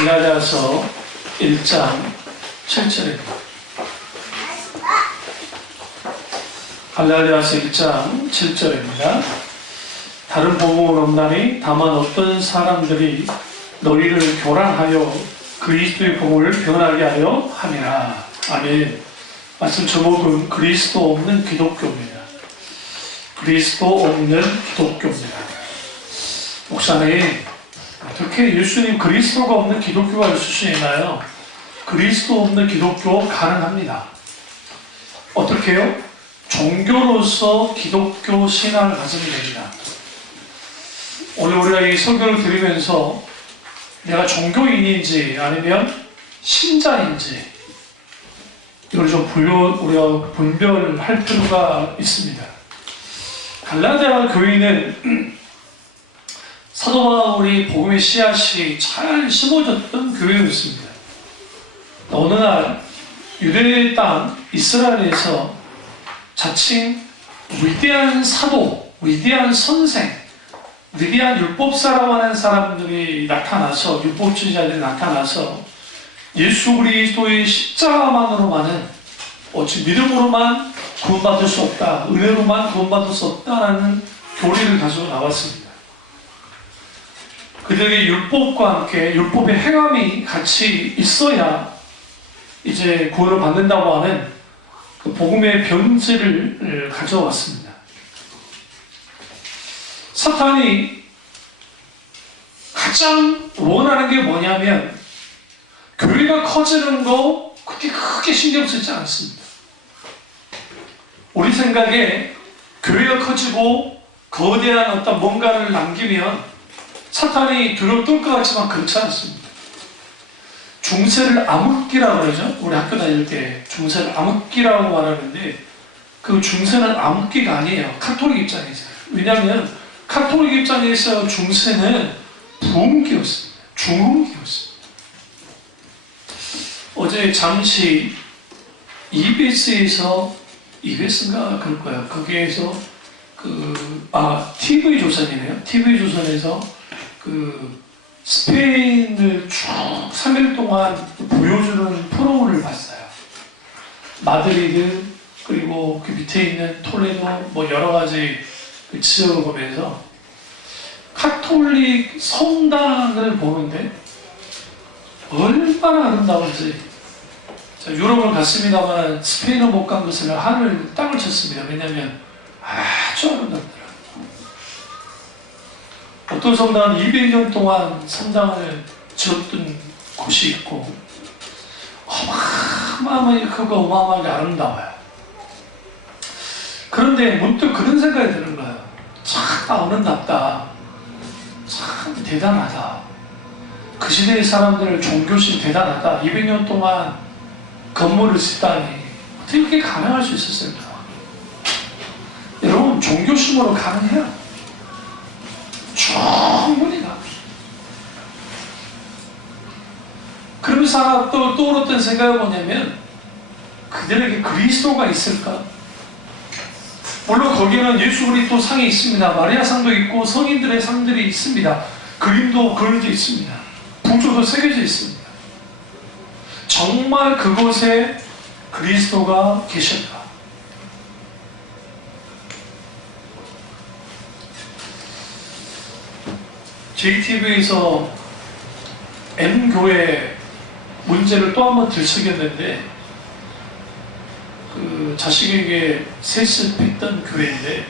갈라디아서 1장 7절입니다. 갈라디아서 1장 7절입니다. 다른 복음은 없나니 다만 어떤 사람들이 너희를 교란하여 그리스도의 복음을 변하게 하려 함이라. 아멘. 말씀 제목은 그리스도 없는 기독교입니다. 그리스도 없는 기독교입니다. 목사님, 어떻게 예수님 그리스도가 없는 기독교가 있을 수 있나요? 그리스도 없는 기독교 가능합니다. 어떻게 해요? 종교로서 기독교 신앙을 가지면 됩니다. 오늘 우리가 이 설교를 들으면서 내가 종교인인지 아니면 신자인지 이걸 좀 우리가 분별할 필요가 있습니다. 갈라디아 교회는 사도 바울이 복음의 씨앗이 잘 심어졌던 교회였습니다. 어느 날 유대 땅 이스라엘에서 자칭 위대한 사도, 위대한 선생, 위대한 율법사라고 하는 사람들이 나타나서, 율법주의자들이 나타나서 예수 그리스도의 십자가만으로만은 오직 믿음으로만 구원받을 수 없다, 은혜로만 구원받을 수 없다라는 교리를 가지고 나왔습니다. 그들의 율법과 함께 율법의 행함이 같이 있어야 이제 구원을 받는다고 하는 그 복음의 변질을 가져왔습니다. 사탄이 가장 원하는 게 뭐냐면 교회가 커지는 거 그렇게 크게 신경 쓰지 않습니다. 우리 생각에 교회가 커지고 거대한 어떤 뭔가를 남기면 사탄이 두려워 떨 것 같지만 그렇지 않습니다. 중세를 암흑기라고 그러죠. 우리 학교 다닐 때 중세를 암흑기라고 말하는데 그 중세는 암흑기가 아니에요. 카톨릭 입장에서. 왜냐하면 카톨릭 입장에서 중세는 부흥기였습니다. 중흥기였습니다. 어제 잠시 EBS인가 그럴 거예요. 거기에서 TV조선이네요. TV조선에서 스페인을 쭉 3일 동안 보여주는 프로를 봤어요. 마드리드, 그리고 그 밑에 있는 톨레도, 뭐 여러 가지 그 지역을 보면서 카톨릭 성당을 보는데 얼마나 아름다운지. 유럽을 갔습니다만 스페인은 못 간 것을 땅을 쳤습니다. 왜냐하면 아주 아름답더라고요. 어떤 성당은 200년 동안 성당을 지었던 곳이 있고 어마어마하게 크고 어마어마하게 아름다워요. 그런데 문득 그런 생각이 드는 거예요. 참 아름답다. 참 대단하다. 그 시대의 사람들 종교심 대단하다. 200년 동안 건물을 짓다니 어떻게 그렇게 가능할 수 있었을까? 여러분, 종교심으로 가능해요. 충분히 가능해요. 그러면서 또 떠올랐던 생각이 뭐냐면 그들에게 그리스도가 있을까? 물론 거기에는 예수 그리스도 상이 있습니다. 마리아 상도 있고 성인들의 상들이 있습니다. 그림도 그려져 있습니다. 부조도 새겨져 있습니다. 정말 그곳에 그리스도가 계실까? JTBC에서 M교회 문제를 또 한 번 들썩였는데 자식에게 세습했던 교회인데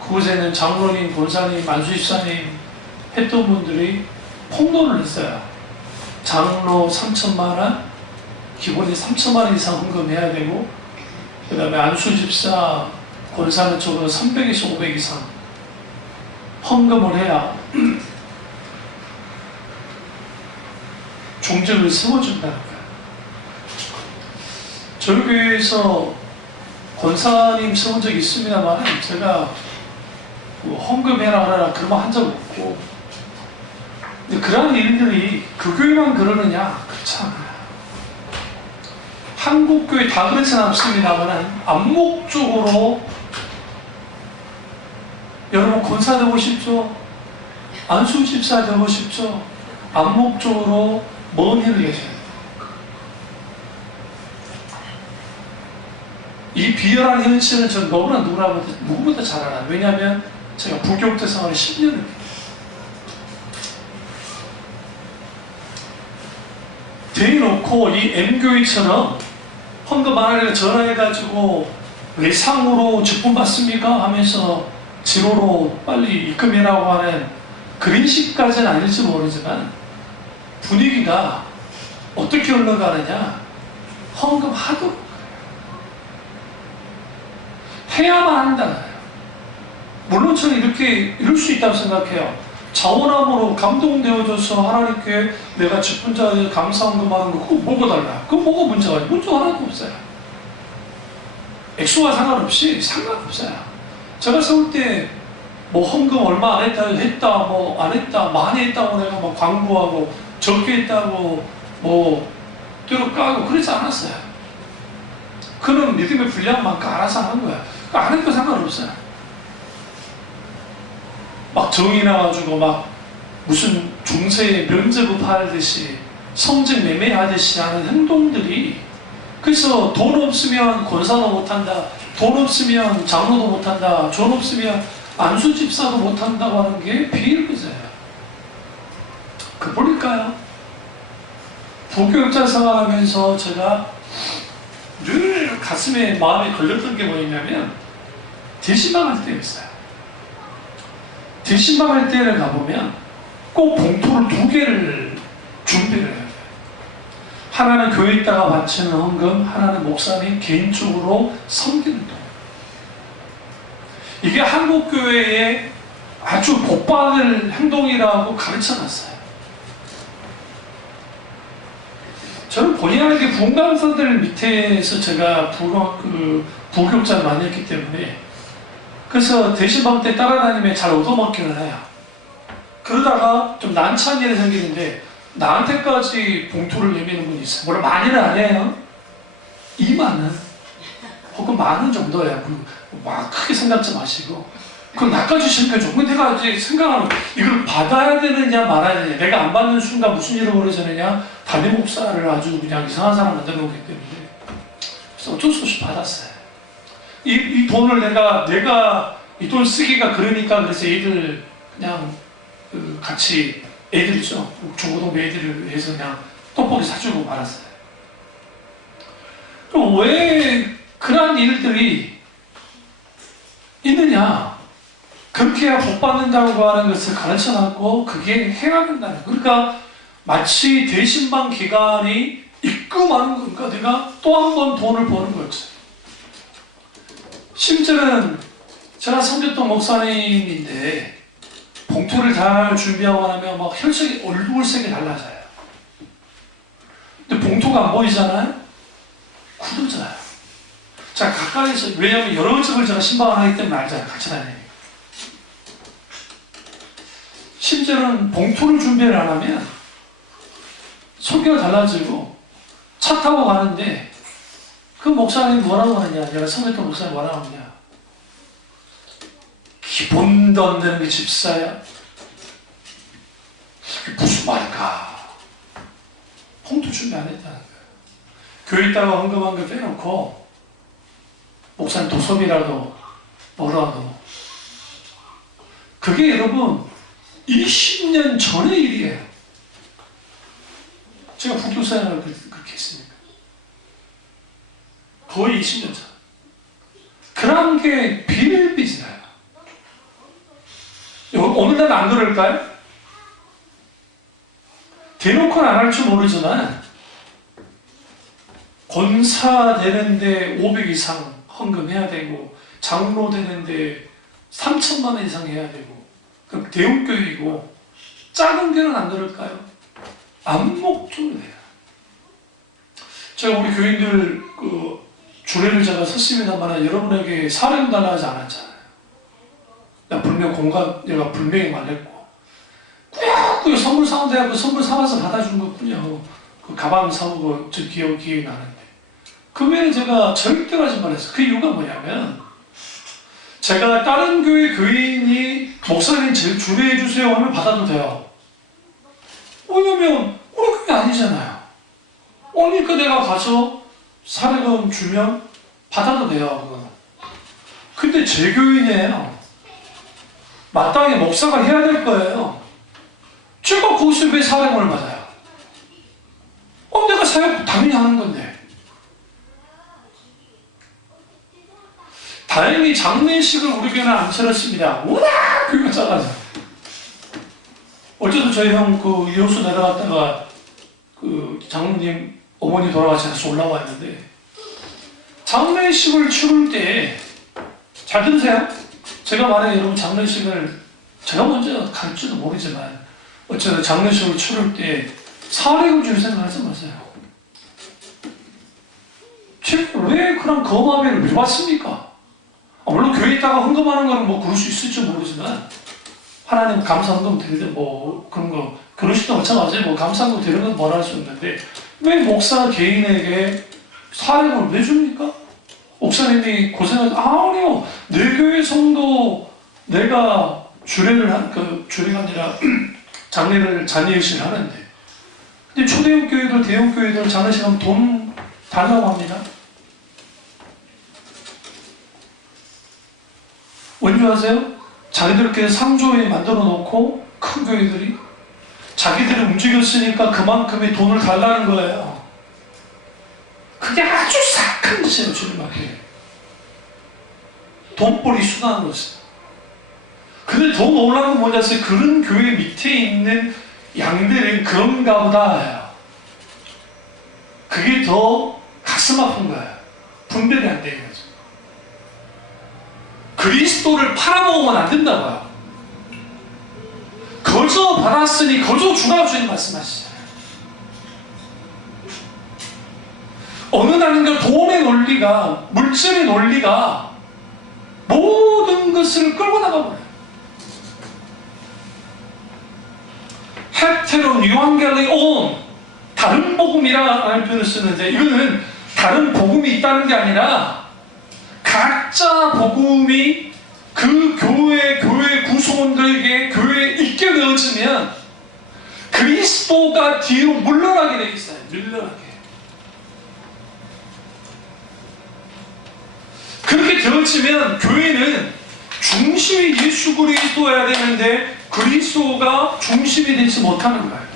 그곳에는 장로님, 권사님, 안수집사님 했던 분들이 폭로를 했어요. 장로 3천만원, 기본이 3천만원 이상 헌금해야 되고 그 다음에 안수집사, 권사는 적어도 300에서 500 이상 헌금을 해야 종적을 세워준다는 거예요. 저희 교회에서 권사님 세운 적이 있습니다만 제가 헌금해라 하라 그런 말 한 적 없고, 근데 그런 일들이 그 교회만 그러느냐? 그렇지 않아요. 한국 교회 다 그렇지는 않습니다만 암묵적으로 여러분 권사 되고 싶죠? 안수 집사 되고 싶죠? 암묵적으로 먼 일을 계셔야 돼요. 이 비열한 현실은 전 너무나 누구보다 잘 알아요. 왜냐하면 제가 부교육자 생활을 10년을 했거든요. 대놓고 이 M교회처럼 헌금 하나를 전화해가지고 외상으로 직분 받습니까? 하면서 지로로 빨리 입금이라고 하는 그런 식까지는 아닐지 모르지만 분위기가 어떻게 흘러가느냐, 헌금 하도록 해야만 한다. 물론 저는 이럴 수 있다고 생각해요. 자원함으로 감동되어져서 하나님께 내가 직분자에 감사헌금하는 거 그거 먹어달라. 그거 먹어 문제가 하나도 없어요. 액수와 상관없어요. 제가 세울 때 뭐 헌금 얼마 안 했다 뭐 안 했다 많이 했다고 내가 뭐 광고하고 적게 했다고 뭐 때로 까고 그러지 않았어요. 그는 믿음의 분량만큼 알아서 하는 거야. 안 해도 상관없어요. 막 정이 나가지고 막 무슨 중세에 면제부 팔듯이 성직 매매하듯이 하는 행동들이, 그래서 돈 없으면 권사도 못한다, 돈 없으면 장로도 못한다, 돈 없으면 안수집사도 못한다고 하는 게 비일비재예요. 보니까요, 부교육자 생활하면서 제가 늘 가슴에 마음에 걸렸던 게 뭐였냐면 대신방할 때였어요. 대신방할 때를 가보면 꼭 봉투를 2개를 준비를 해야 돼요. 하나는 교회에 있다가 바치는 헌금, 하나는 목사님 개인적으로 섬기는 돈. 이게 한국교회의 아주 복받을 행동이라고 가르쳐놨어요. 저는 본의 아니게 부흥강사들 밑에서 제가 부교육자를 많이 했기 때문에, 그래서 대신방 때 따라다니며 잘 얻어먹기는 해요. 그러다가 좀 난처한 일이 생기는데 나한테까지 봉투를 내미는 분이 있어요. 물론 많이는 안 해요. 2만 원 혹은 10,000원 정도예요. 막 크게 생각지 마시고 그럼 나까지 챙겨줘. 근데 내가 이제 생각하면 이걸 받아야 되느냐 말아야 되느냐, 내가 안 받는 순간 무슨 일이 벌어지느냐, 담임 목사를 아주 그냥 이상한 사람 만들어 놓기 때문에 그래서 어쩔 수 없이 받았어요. 이 돈을 내가 이 돈 쓰기가 그러니까, 그래서 애들 그냥 같이 애들이죠, 중고등부 애들을 해서 그냥 떡볶이 사주고 말았어요. 그럼 왜 그러한 일들이 있느냐? 그렇게 해야 복 받는다고 하는 것을 가르쳐놨고 그게 해야 된다는. 그러니까 마치 대신방 기간이 입금하는 거니까 내가 또 한 번 돈을 버는 거였어요. 심지어는 제가 섬겼던 목사님인데 봉투를 잘 준비하고 나면 막 혈색이 얼굴색이 달라져요. 근데 봉투가 안 보이잖아요? 굳어져요. 자, 가까이서, 왜냐하면 여러 집을 제가 신방을 하기 때문에 알잖아요. 같이 다니니까. 심지어는 봉투를 준비를 안 하면 소개가 달라지고 차 타고 가는데 그 목사님이 뭐라고 하느냐, 내가 섬겼던 목사님이 뭐라고 하느냐, 기본도 안 되는 게 집사야. 그게 무슨 말일까? 봉투 준비 안 했다는 거예요. 교회 있다가 헌금한 거 빼놓고 목사님 도섭이라도 뭐라도. 그게 여러분 20년 전의 일이에요. 제가 부교사를 그렇게 했으니까. 거의 20년 전. 그런 게 비일비재해요. 오늘날 안 그럴까요? 대놓고는 안 할 줄 모르지만 권사 되는데 500 이상 헌금해야 되고, 장로 되는데 3,000만 원 이상 해야 되고, 그럼 대형교회이고, 작은 교회는 안 그럴까요? 암묵적으로 해요. 제가 우리 교인들 주례를 제가 섰습니다만 여러분에게 사례는 달라하지 않았잖아요. 내가 분명히 말했고, 꾸역꾸역 선물 사온 데하고 선물 사와서 받아준 것뿐이요. 그 가방 사오고 저 기억이 나는데. 그 외에는 제가 절대 거짓말 했어요. 그 이유가 뭐냐면, 제가 다른 교회 교인이 목사님 제일 주례해 주세요 하면 받아도 돼요. 왜냐면 우리 교회 아니잖아요. 그러니까 내가 가서 사례금 주면 받아도 돼요. 그건. 근데 제 교인이에요. 마땅히 목사가 해야 될 거예요. 제가 거기서 왜 사례금을 받아요? 내가 사역 당연히 하는 건데. 다행히 장례식을 우리 교회는 안 차렸습니다. 워낙 교회가 작아서. 어제도 저희 형 이호수 내려갔다가 장로님 어머니 돌아가셔서 올라왔는데, 장례식을 치를 때 잘 들으세요. 제가 만약에 여러분 장례식을 제가 먼저 갈지도 모르지만 어쨌든 장례식을 치를 때 사례금 줄 생각하지 마세요. 제가 왜 그런 거마비를 왜 받습니까? 물론 교회에 있다가 헌금하는 거는 뭐 그럴 수 있을지 모르지만, 하나님 감사 헌금 드리든 뭐 그런 거 그러시도 마찬가지예요. 뭐 감사 헌금 드리는 건 뭐라 할 수 없는데 왜 목사 개인에게 사례금을 왜 줍니까? 목사님이 고생해서 아니요, 내 교회 성도 내가 주례가 아니라 장례를 잔예의식을 하는데, 근데 초대형 교회들 대형 교회들 장례식 하면 돈 달라고 합니다. 왠지 아세요? 자기들끼리 상조회 만들어 놓고 큰 교회들이 자기들이 움직였으니까 그만큼의 돈을 달라는 거예요. 그게 아주 싹한 짓이에요. 주님밖에 돈벌이 수단한 것이. 근데 더 놀라운 건 뭐냐 했어요? 그런 교회 밑에 있는 양들은 그런가 보다. 그게 더 가슴 아픈 거예요. 분별이 안 되는 거죠. 그리스도를 팔아먹으면 안 된다고요. 거저 받았으니 거저 주라고 주님 말씀하시잖아요. 어느 날인가 돈의 논리가, 물질의 논리가 모든 것을 끌고 나가버려요. 헤테론 유앙겔리온, 다른 복음이라는 표현을 쓰는데, 이거는 다른 복음이 있다는 게 아니라 가짜 복음이 그 교회 구성원들에게 교회에 있게 되어지면 그리스도가 뒤로 물러나게 되어 있어요. 물러나게. 그렇게 되어지면 교회는 중심이 예수 그리스도여야 되는데 그리스도가 중심이 되지 못하는 거예요.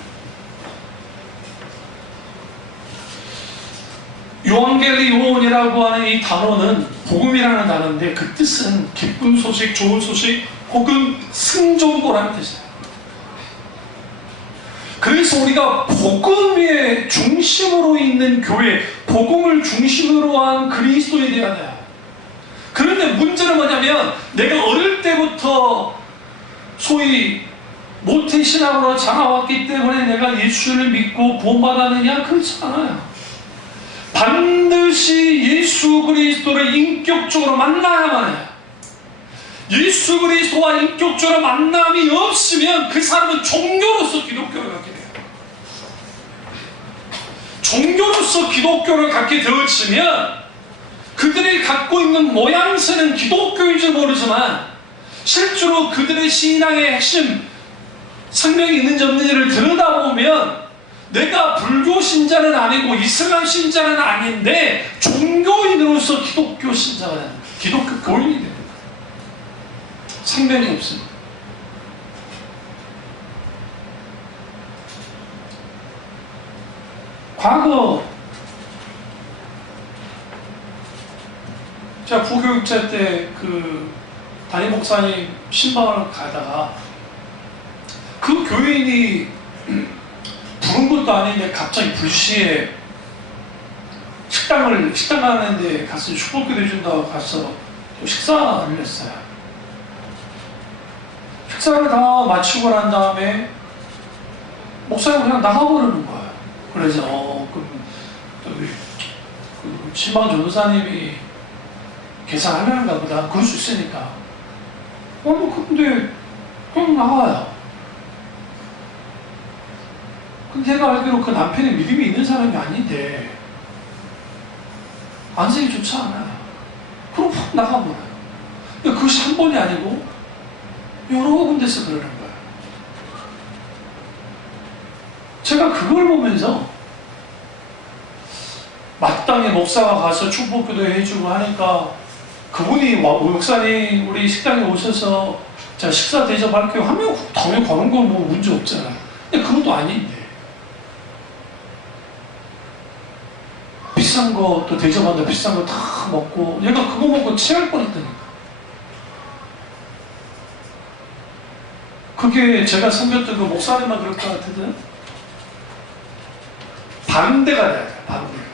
요한겔리온이라고 하는 이 단어는 복음이라는 단어인데, 그 뜻은 기쁜 소식, 좋은 소식 혹은 승전보라는 뜻이에요. 그래서 우리가 복음의 중심으로 있는 교회, 복음을 중심으로 한 그리스도에 대해야 돼요. 그런데 문제는 뭐냐면, 내가 어릴 때부터 소위 모태신앙으로 자라왔기 때문에 내가 예수를 믿고 구원받았느냐? 그렇지 않아요. 반드시 예수 그리스도를 인격적으로 만나야만 해요. 예수 그리스도와 인격적으로 만남이 없으면 그 사람은 종교로서 기독교를 갖게 돼요. 종교로서 기독교를 갖게 되어지면 그들이 갖고 있는 모양새는 기독교인지 모르지만 실제로 그들의 신앙의 핵심, 생명이 있는지 없는지를 들여다보면 내가 불교 신자는 아니고 이슬람 신자는 아닌데 종교인으로서 기독교 신자가 됩니다. 기독교 교인이 됩니다. 생명이 없습니다. 과거 제가 부교육자 때 담임 목사님 신방을 가다가 그 교인이 부른 것도 아닌데 갑자기 불시에 식당 가는데 가서 축복기도 해준다고 가서 식사를 했어요. 식사를 다 마치고 난 다음에 목사님 그냥 나가버리는 거예요. 그래서 그 신방 전도사님이 계산하려는가 보다. 그럴 수 있으니까. 근데 그냥 나가요. 근데 제가 알기로 그 남편이 믿음이 있는 사람이 아닌데 안색이 좋지 않아요. 그럼 푹 나가버려요. 그것이 한 번이 아니고 여러 군데서 그러는 거예요. 제가 그걸 보면서 마땅히 목사가 가서 축복기도 해주고 하니까 그분이 목사님 우리 식당에 오셔서 자 식사 대접할게요 하면 당연히 가는 건 뭐 문제 없잖아요. 근데 그것도 아닌데 비싼 거 또 대접한다 비싼 거 다 먹고 얘가 그거 먹고 취할 뻔했다니까. 그게 제가 섬겼던 그 목사님만 그럴 것 같은데 반대가 돼야 돼요. 반대가.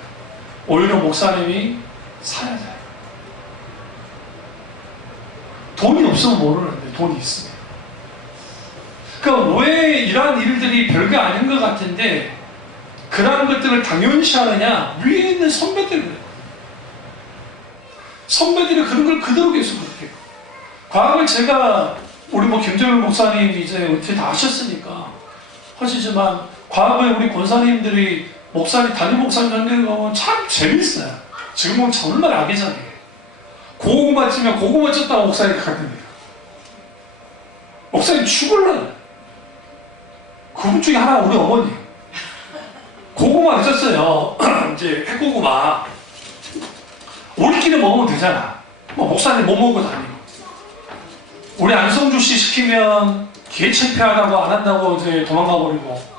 오히려 목사님이 사야 돼요. 돈이 없으면 모르는데 돈이 있으면. 그러니까 왜 이러한 일들이 별거 아닌 것 같은데 그러한 것들을 당연시하느냐? 위에 있는 선배들이 그래요. 선배들이 그런 걸 그대로 계속 그렇게 해요. 과거에 제가 우리 김정일 목사님 이제 은퇴 다 하셨으니까 하시지만 과거에 우리 권사님들이 목사님 담임 목사님 연결 가면 참 재밌어요. 지금은 정말 악의적이에요. 고구마 찌면 고구마 쪘다고 목사님 가거든요. 목사님 죽을래요. 그분 중에 하나 우리 어머니. 고구마 있었어요. 이제 핵고구마. 우리끼리 먹으면 되잖아. 뭐 목사님 못 먹고 다니고. 우리 안성주 씨 시키면 개 창피하다고 안 한다고 이제 도망가 버리고.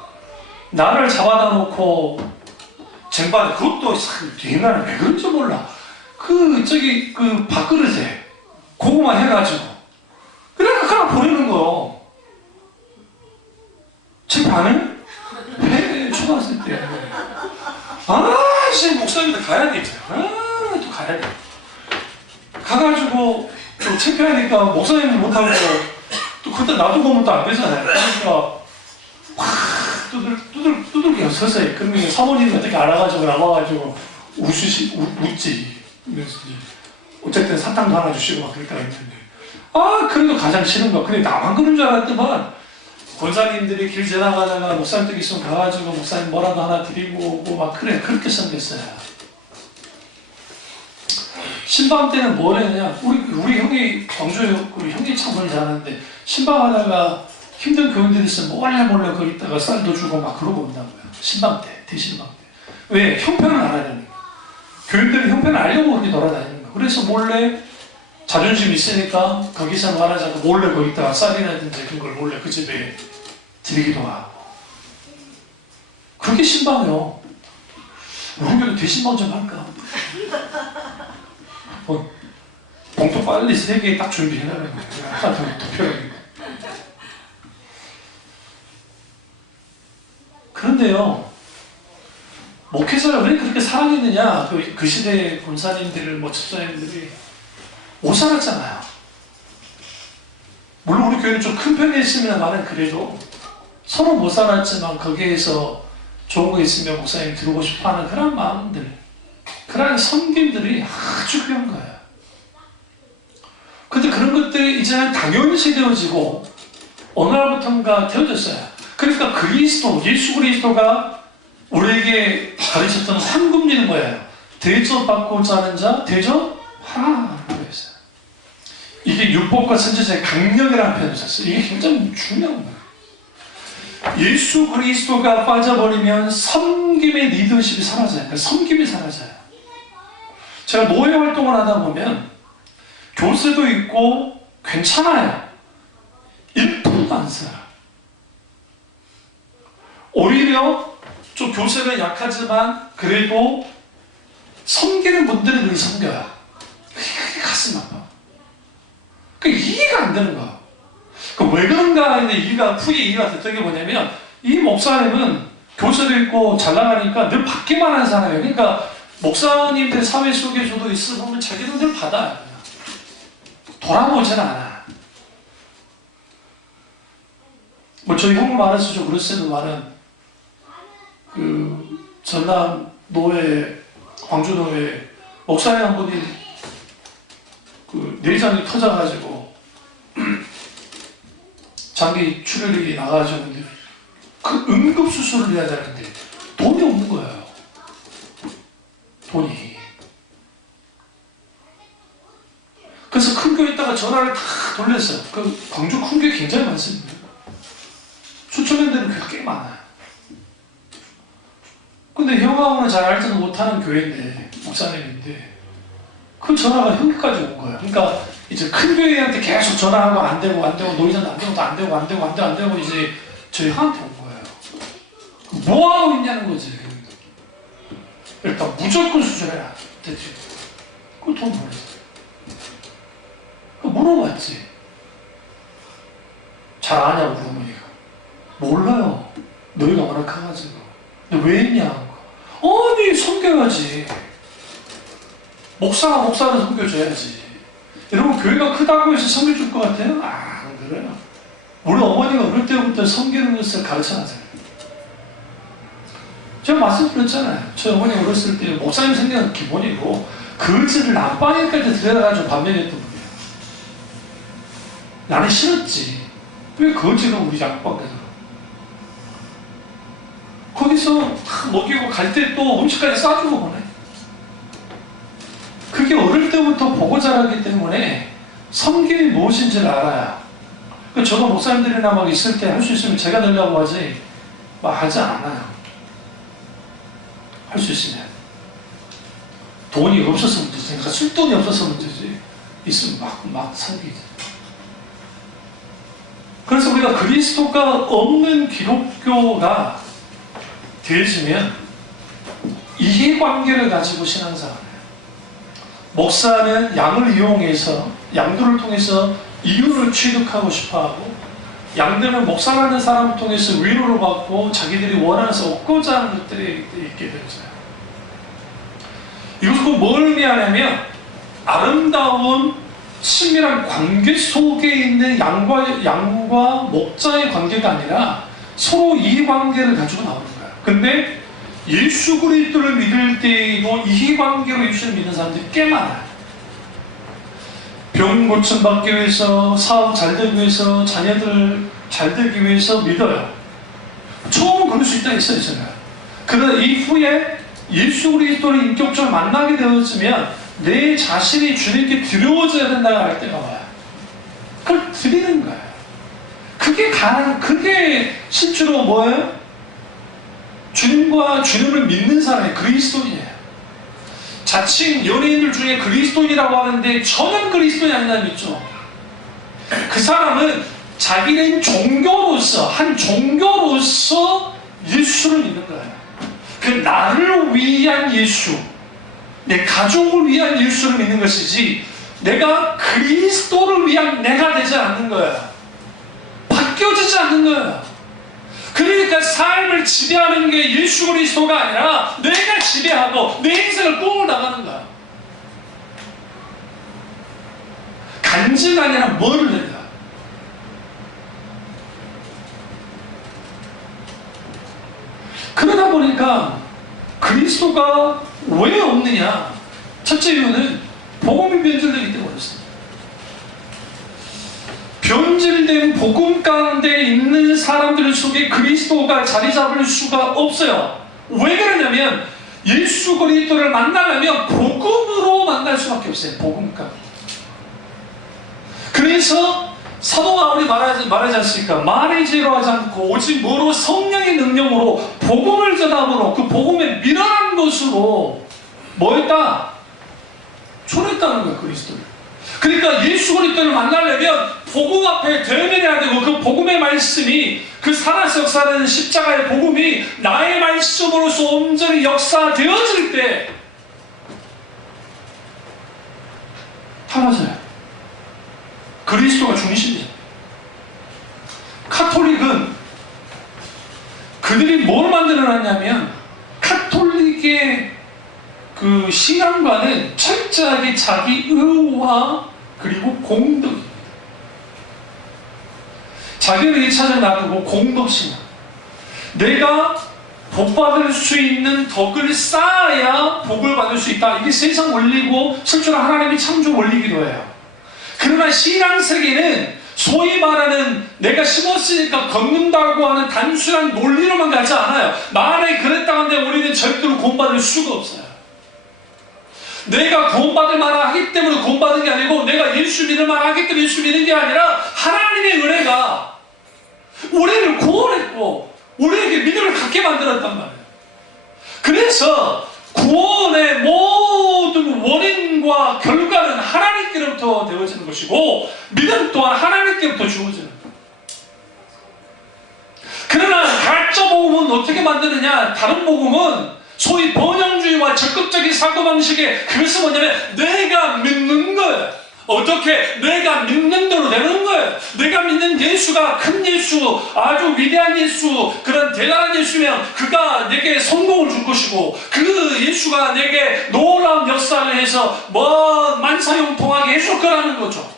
나를 잡아다 놓고 쟁반 그것도 옛날에 왜 그런지 몰라. 그 밥그릇에 고구마 해가지고 그러니까 그냥 버리는 거요. 제 반응? 왜 초등학생 때 씨 목사님들 가야겠죠. 또 가야 돼. 가가지고 또 창피하니까 목사님은 못하고 또 그때 놔두고 또 안 되잖아요. 그러니까 두들겨 서서히. 그러면 사모님이 어떻게 알아가지고 나와가지고 웃지. 그래서 어쨌든 사탕도 하나 주시고 막 그랬다 했는데 그래도 가장 싫은 거. 근데 나만 그런 줄 알았더만 권사님들이 길 지나가다가 목사님 댁 있으면 가가지고 목사님 뭐라도 하나 드리고 오고 막 그래. 그렇게 생겼어요. 신방 때는 뭘 했냐? 우리 형이 광주에 우리 형이 참 많이 잘하는데 신방하다가 힘든 교인들이 있으면 몰래 거기다가 쌀도 주고 막 그러고 온다고요. 신방 때, 대신방 때. 왜? 형편을 알아야되니까. 교인들이 형편을 알려고 그렇게 돌아다니는 거예요. 그래서 몰래 자존심 있으니까 거기서 말하자고 몰래 거기다가 쌀이라든지 그런 걸 몰래 그 집에 드리기도 하고. 그게 신방이요. 우리 교도 대신방 좀 할까? 봉투 빨리 3개 딱 준비해놔야 돼. 하나 더 필요해. 그런데요, 목회자를 왜 그렇게 사랑했느냐? 그 시대의 권사님들을, 집사님들이 못 살았잖아요. 물론 우리 교회는 좀 큰 편에 있으면 나는 그래도 서로 못 살았지만 거기에서 좋은 거 있으면 목사님 들어오고 싶어 하는 그런 마음들, 그런 섬김들이 아주 귀한 거예요. 근데 그런 것들이 이제는 당연시 되어지고 어느 날부턴가 되어졌어요. 그러니까 예수 그리스도가 우리에게 가르쳤던 황금리는 뭐예요? 대접받고자 하는 자, 대접하라고 했어요. 이게 율법과 선지자의 강령이라는 표현을 썼어요. 이게 굉장히 중요한 거예요. 예수 그리스도가 빠져버리면 섬김의 리더십이 사라져요. 섬김이 사라져요. 제가 노예 활동을 하다 보면 교세도 있고 괜찮아요. 1%도 안 써요. 오히려 좀 교세는 약하지만 그래도 섬기는 분들은 늘 섬겨요. 그게 가슴 아파. 이해가 안 되는 거야. 왜 그런가 했는데 후에 이해가 됐던 게 뭐냐면 이 목사님은 교세도 있고 잘 나가니까 늘 받기만 한 사람이에요. 그러니까 목사님들 사회 속에 저도 있으면 자기는 늘 받아요. 돌아보진 않아. 저희 형님 말해서 좀 그랬어도 말은 전남 노회, 광주 노회 목사님 한 분이 내장이 터져가지고 장기 출혈이 나가셨는데 응급수술을 해야 되는데 돈이 없는 거예요. 돈이. 그래서 큰 교회 있다가 전화를 다 돌렸어요. 광주 큰 교회 굉장히 많습니다. 수천명들은 꽤 많아요. 여러분들 형하고는 잘 알지도 못하는 교회인데, 목사님인데, 그 전화가 여기까지 온 거예요. 그러니까 이제 큰 교회한테 계속 전화하고 안 되고, 노이자도 안 되고, 이제 저희 형한테 온 거예요. 뭐 하고 있냐는 거지. 일단 무조건 수술해라. 됐지. 그 돈 보냈어. 물어봤지. 잘 아냐고, 우리 어머니가. 몰라요. 너희가 워낙 커가지고. 근데 왜 했냐? 아니, 섬겨야지. 목사가 목사를 섬겨줘야지. 여러분, 교회가 크다고 해서 섬겨줄 것 같아요? 아, 안 그래요. 우리 어머니가 어릴 때부터 섬기는 것을 가르쳐놨어요. 제가 말씀드렸잖아요. 저희 어머니 어렸을 때 목사님 생각은 기본이고, 거지를 안방에까지 들여다가지고 반면했던 분이에요. 나는 싫었지. 왜 거지가 우리 양방에서? 거기서 다 먹이고 갈 때 또 음식까지 싸주고 보내. 그게 어릴 때부터 보고 자라기 때문에 섬김이 무엇인지를 알아요. 저도 목사님들이나 막 있을 때 할 수 있으면 제가 되려고 하지, 막 하지 않아요. 할 수 있으면. 돈이 없었으면 되지. 그러니까 쓸 돈이 없었으면 되지. 있으면 막 섬기지. 그래서 우리가 그리스도가 없는 기독교가 되어지면 이해관계를 가지고 신앙생활을 해요. 목사는 양을 이용해서, 양들을 통해서 이윤을 취득하고 싶어하고, 양들은 목사라는 사람을 통해서 위로를 받고 자기들이 원해서 얻고자 하는 것들이 있게 되죠. 이것은 뭘 의미하냐면, 아름다운 친밀한 관계 속에 있는 양과 목자의 관계가 아니라 서로 이해관계를 가지고 나오는 거예요. 근데 예수 그리스도를 믿을 때에도 이해관계로 예수를 믿는 사람들이 꽤 많아요. 병 고침받기 위해서, 사업 잘 되기 위해서, 자녀들 잘 되기 위해서 믿어요. 처음은 그럴 수 있다 했어요, 제가. 그러나 이후에 예수 그리스도를 인격적으로 만나게 되어지면 내 자신이 주님께 드려워져야 된다고 할 때가 와요. 그걸 드리는 거예요. 그게 실제로 뭐예요? 주님을 믿는 사람이 그리스도인이에요. 자칭 연예인들 중에 그리스도인이라고 하는데 전혀 그리스도인이 아닌 사람이 있죠. 그 사람은 자기는 한 종교로서 예수를 믿는 거예요. 그 나를 위한 예수, 내 가족을 위한 예수를 믿는 것이지, 내가 그리스도를 위한 내가 되지 않는 거예요. 바뀌어지지 않는 거예요. 그러니까 삶을 지배하는 게 예수 그리스도가 아니라 내가 지배하고 내 인생을 꾸어 나가는 거야. 간지가 아니라 뭐를 내가. 그러다 보니까 그리스도가 왜 없느냐? 첫째 이유는 복음이 변질되기 때문에 그렇습니다. 변질된 복음 가운데 있는 사람들 속에 그리스도가 자리 잡을 수가 없어요. 왜 그러냐면 예수 그리스도를 만나려면 복음으로 만날 수밖에 없어요. 복음 가운데. 그래서 사도 바울이 말하지 않습니까? 말이지로 하지 않고 오직 뭐로? 성령의 능력으로 복음을 전함으로 그 복음에 미련한 것으로 뭐했다? 초래했다는 거예요. 그리스도를. 그러니까 예수 그리스도를 만나려면 복음 앞에 대면해야 되고, 그 복음의 말씀이, 그 살아서 역사하는 십자가의 복음이 나의 말씀으로서 온전히 역사되어질 때 달라져요. 그리스도가 중심이죠. 카톨릭은 그들이 뭘 만들어놨냐면, 카톨릭의 그 신앙관은 철저하게 자기 의와 그리고 공덕입니다. 자기를 1차적으로 놔두고 공덕신앙. 내가 복받을 수 있는 덕을 쌓아야 복을 받을 수 있다. 이게 세상 원리고 실제로 하나님이 창조 원리이기도 해요. 그러나 신앙세계는 소위 말하는 내가 심었으니까 걷는다고 하는 단순한 논리로만 가지 않아요. 만약에 그랬다 한데 우리는 절대로 구원받을 수가 없어요. 내가 구원받을 만하기 때문에 구원받은 게 아니고, 내가 예수 믿을 만하기 때문에 예수 믿는 게 아니라, 하나님의 은혜가 우리를 구원했고 우리에게 믿음을 갖게 만들었단 말이에요. 그래서 그래서 구원의 모든 원인과 결과는 하나님께로부터 되어지는 것이고 믿음 또한 하나님께로부터 주어지는 거예요. 그러나 가짜 복음은 어떻게 만드느냐? 다른 복음은 소위 번영주의와 적극적인 사고방식에 그것은 뭐냐면 내가 믿는 거예요. 어떻게? 내가 믿는 대로 되는 거예요. 내가 믿는 예수가 큰 예수, 아주 위대한 예수, 그런 대단한 예수면 그가 내게 성공을 줄 것이고 그 예수가 내게 놀라운 역사를 해서 만사형통하게 해줄 거라는 거죠.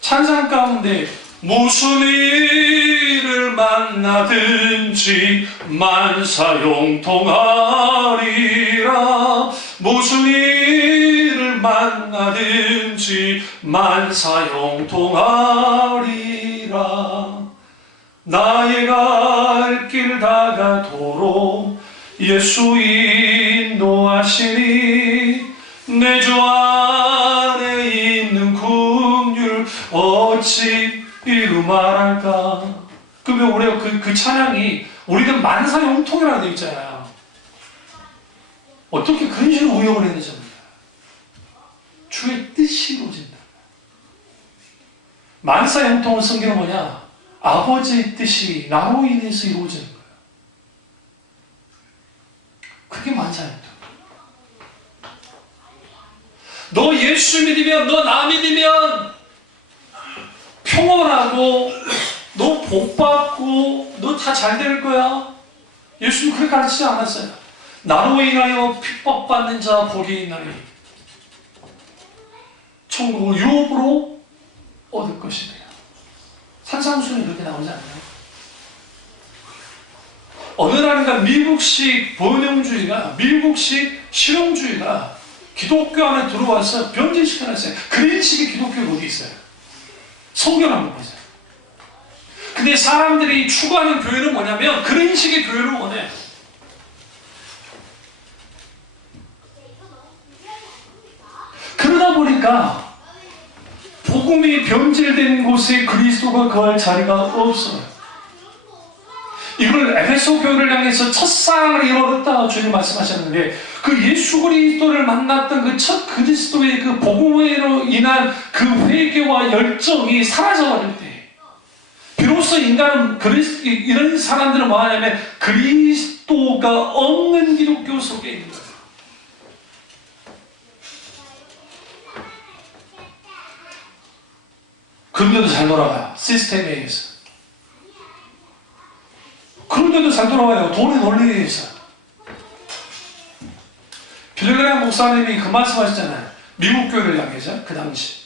찬양 가운데 무슨 일을 만나든지 만사형통하리라. 무슨 일을 만나든지 만사형통하리라. 나의 갈 길 다가도록 예수 인도하시니 내 주 안에 있는 긍휼 어찌 이루 말할까. 그러면 우리가 그 찬양이 우리는 만사형통이라고 되어 있잖아요. 어떻게 그런 식으로 응용을 했는지 합니다. 주의 뜻이 이루어진다. 만사형통은 성경은 뭐냐? 아버지의 뜻이 나로 인해서 이루어지는 거예요. 그게 만사형통. 너 예수 믿으면, 너 나 믿으면 평온하고 너 복받고 너 다 잘 될 거야. 예수님 그렇게 가르치지 않았어요. 나로 인하여 핍박받는 자 복이 있나니 천국을 유업으로 얻을 것이며. 산상수는 그렇게 나오지 않나요? 어느 날인가 미국식 번영주의가, 미국식 실용주의가 기독교 안에 들어와서 변질시켜놨어요. 그런 식의 기독교가 어디 있어요? 성경 한번 보세요. 근데 사람들이 추구하는 교회는 뭐냐면 그런 식의 교회를 원해. 그러다 보니까 복음이 변질된 곳에 그리스도가 거할 자리가 없어요. 이걸 에베소 교회를 향해서 첫사랑을 이루었다 주님 말씀하셨는데, 그 예수 그리스도를 만났던 그 첫 그리스도의 그 복음으로 인한 그 회개와 열정이 사라져버릴 때, 비로소 인간은 이런 사람들은 뭐 하냐면 그리스도가 없는 기독교 속에 있는 거예요. 그런데도 잘 돌아가요. 시스템에 의해서. 그런데도 잘 돌아와요. 돈의 논리에 의해서. 빌레그람 목사님이 그 말씀하셨잖아요. 미국 교회를 향해서 그 당시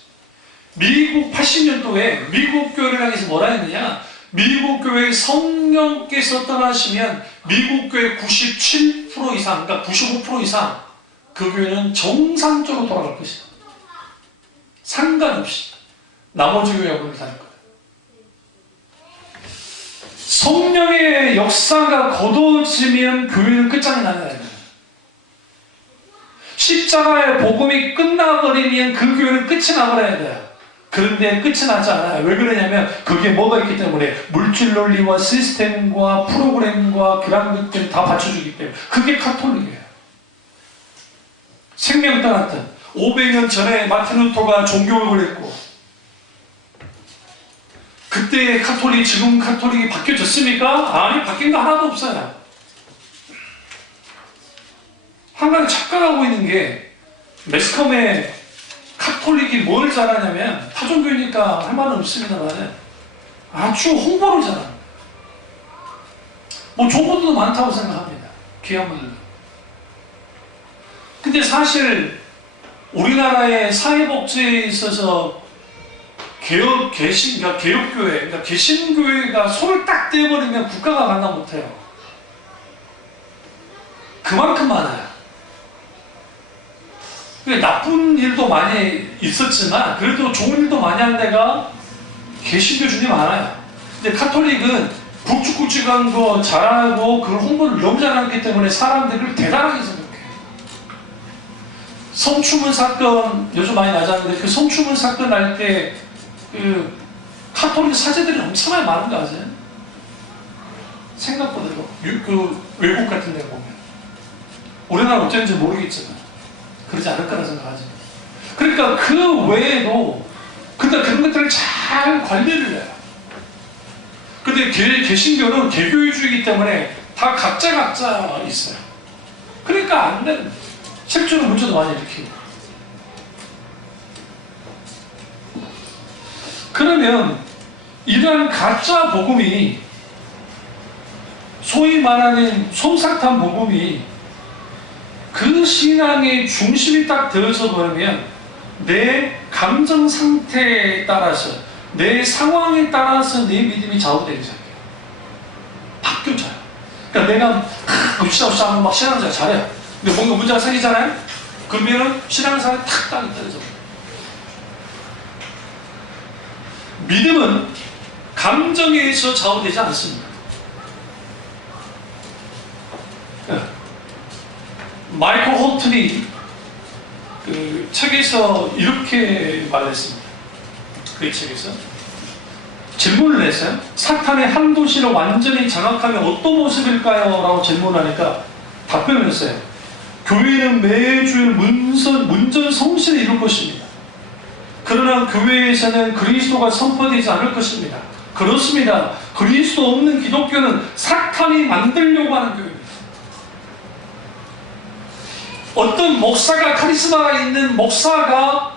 미국 80년도에 미국 교회를 향해서 뭐라 했느냐, 미국 교회 성령께서 떠나시면 미국 교회 97% 이상, 그러니까 95% 이상 그 교회는 정상적으로 돌아갈 것이다. 상관없이 나머지 교회하고는 다를 거다. 성령의 역사가 거둬지면 교회는 끝장이 나는 거예요. 십자가의 복음이 끝나버리면 그 교회는 끝이 나버려야 돼요. 그런데 끝이 나지 않아요. 왜 그러냐면 거기에 뭐가 있기 때문에 물질 논리와 시스템과 프로그램과 그런 것들 다 받쳐주기 때문에. 그게 카톨릭이에요. 생명 떠났던 500년 전에 마틴 루터가 종교개혁을 했고, 그때 카톨릭, 지금 카톨릭이 바뀌어졌습니까? 아니, 바뀐 거 하나도 없어요. 한 가지 착각하고 있는 게, 매스컴에 카톨릭이 뭘 잘하냐면, 타종교니까 할 말은 없습니다만 아주 홍보를 잘합니다. 뭐 좋은 것도 많다고 생각합니다. 귀한 분들도. 근데 사실 우리나라의 사회복지에 있어서 그러니까 개혁교회, 그러니까 개신교회가 손을 딱 떼버리면 국가가 만나 못해요. 그만큼 많아요. 나쁜 일도 많이 있었지만 그래도 좋은 일도 많이 한 데가 개신교 중에 많아요. 근데 카톨릭은 굵직굵직한 거 잘하고 그걸 홍보를 너무 잘하기 때문에 사람들을 대단하게 생각해요. 성추문 사건 요즘 많이 나잖아요. 그 성추문 사건 날 때 그 카톨릭 사제들이 엄청나게 많은 거 아세요? 생각보다 외국 같은 데 보면 우리나라 어쩐지 모르겠지만 그러지 않을 거라 생각하지. 그러니까 그 외에도 그러니까 그런 것들을 잘 관리를 해요. 근데 개신교는 개교주의이기 때문에 다 각자 있어요. 그러니까 안 되는, 실제로 문제도 많이 일으키고. 그러면 이러한 가짜 복음이, 소위 말하는 솜사탕 복음이 그 신앙의 중심이 딱 되어져 버리면 내 감정 상태에 따라서, 내 상황에 따라서 내 믿음이 좌우되기 시작해요. 바뀌어져요. 그러니까 내가 으쌰으쌰 하면 막 신앙생활 잘해요. 근데 뭔가 문제가 생기잖아요? 그러면은 신앙생활이 탁 떨어져 버려요. 믿음은 감정에 의해서 좌우되지 않습니다. 마이클 홀튼이 그 책에서 이렇게 말했습니다. 그 책에서 질문을 했어요. 사탄의 한 도시를 완전히 장악하면 어떤 모습일까요? 라고 질문하니까 답변을 했어요. 교회는 매주일 문전성시를 이룰 것입니다. 그러나 교회에서는 그리스도가 선포되지 않을 것입니다. 그렇습니다. 그리스도 없는 기독교는 사탄이 만들려고 하는 교회입니다. 어떤 목사가, 카리스마가 있는 목사가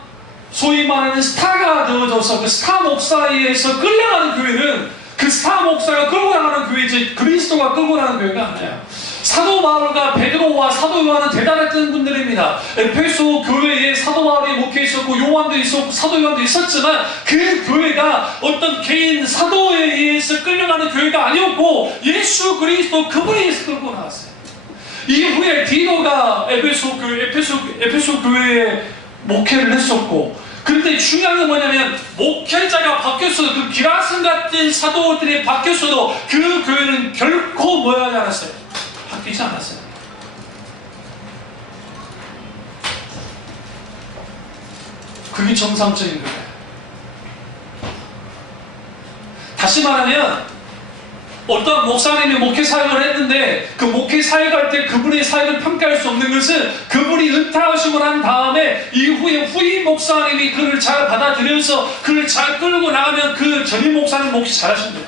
소위 말하는 스타가 되어져서 그 스타 목사에 의해서 끌려가는 교회는 그 스타 목사가 끌고 나가는 교회지 그리스도가 끌고 나가는 교회가 아니에요. 사도 바울과 베드로와 사도 요한은 대단했던 분들입니다. 에베소 교회에 사도 바울이 목회 있었고 요한도 있었고 사도 요한도 있었지만 그 교회가 어떤 개인 사도에 의해서 끌려가는 교회가 아니었고 예수 그리스도 그분에 의해서 끌고 나왔어요. 이후에 디도가 에베소 교회에 목회를 했었고, 그런데 중요한 건 뭐냐면 목회자가 바뀌었어도, 그 기라슨 같은 사도들이 바뀌었어도 그 교회는 결코 뭐하지 않았어요? 바뀌지 않았어요. 그게 정상적인 거예요. 다시 말하면 어떤 목사님이 목회 사역을 했는데 그 목회 사역할 때 그분의 사역을 평가할 수 없는 것은 그분이 은퇴하시고 난 다음에 이후에 후임 목사님이 그를 잘 받아들여서 그를 잘 끌고 나가면 그 전임 목사님 목회 잘하신대요.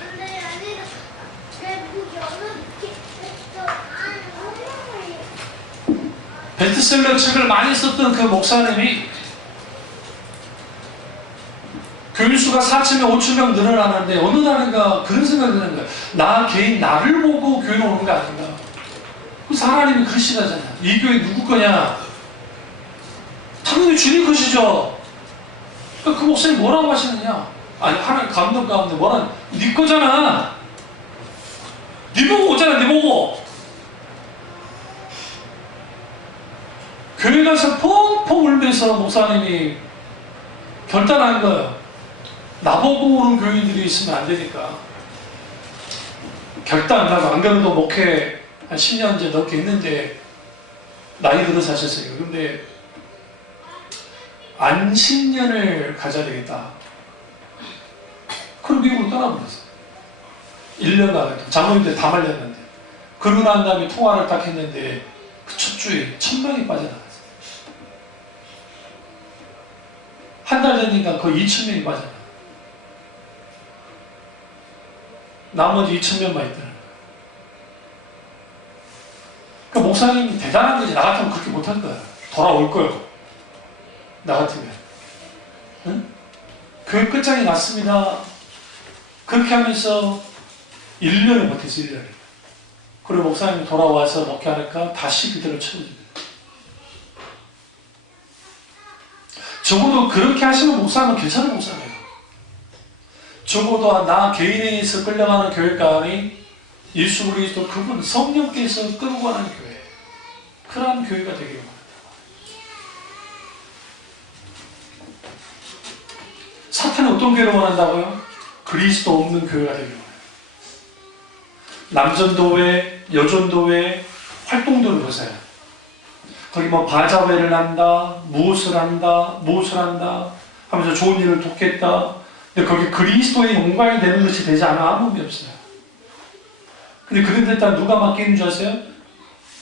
베스트셀러 책을 많이 썼던 그 목사님이 교인수가 4,000명, 5,000명 늘어나는데 어느 날인가 그런 생각이 드는 거예요. 나 개인 나를 보고 교회 오는 거 아닌가. 그래서 하나님이 그러시다잖아요. 이 교회 누구 거냐? 당연히 주님 것이죠. 그러니까 그 목사님 뭐라고 하시느냐? 아니 하나님 감동 가운데 뭐라, 네 거잖아. 네 보고 오잖아. 네 보고. 교회 가서 펑펑 울면서 목사님이 결단한 거예요. 나보고 오는 교인들이 있으면 안 되니까. 결단하고, 안 그래도 목회 한 10년 이제 넘게 했는데, 나이 들어서 하셨어요. 근데, 안식년을 가져야 되겠다. 그럼 미국으로 떠나버렸어요. 1년간, 장로님들 다 말렸는데. 그러고 난 다음에 통화를 딱 했는데, 그 첫 주에 1,000명이 빠져나갔어요. 한 달 되니까 거의 2,000명이 빠져나갔어요. 나머지 2,000명만 있더라고요. 그러니까 목사님이 대단한 거지. 나 같으면 그렇게 못할 거야. 돌아올 거예요. 나 같으면. 응? 교회 끝장이 났습니다. 그렇게 하면서 1년을 못했어, 1년을. 그리고 목사님이 돌아와서 목회하니까 다시 그대로 채워집니다. 적어도 그렇게 하시는 목사는 괜찮은 목사예요. 적어도 나 개인에 의해서 끌려가는 교회가 아닌 예수 그리스도 그분 성령께서 끌고 가는 교회, 그러한 교회가 되기를 바랍니다. 사탄은 어떤 교회를 원한다고요? 그리스도 없는 교회가 되기를 바랍니다. 남전도회, 여전도회 활동들을 보세요. 거기 뭐 바자회를 한다, 무엇을 한다 하면서 좋은 일을 돕겠다. 근데 거기 그리스도의 영광이 되는 것이 되지 않아 아무 의미 없어요. 근데 그런데다 누가 맡기는 줄 아세요?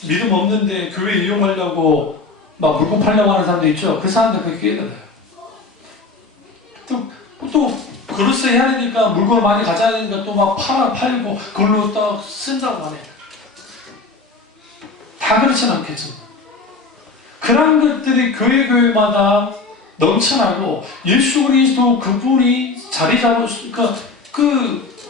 믿음 없는데 교회 이용하려고 막 물건 팔려고 하는 사람들 있죠? 그 사람들 그렇게 깨달아요. 또 그릇을 해야 되니까 물건을 많이 가져야 되니까 또 막 팔고 그걸로 딱 쓴다고 하네. 다 그렇진 않겠죠. 그런 것들이 교회마다 넘쳐나고 예수 그리스도 그분이 자리 잡으신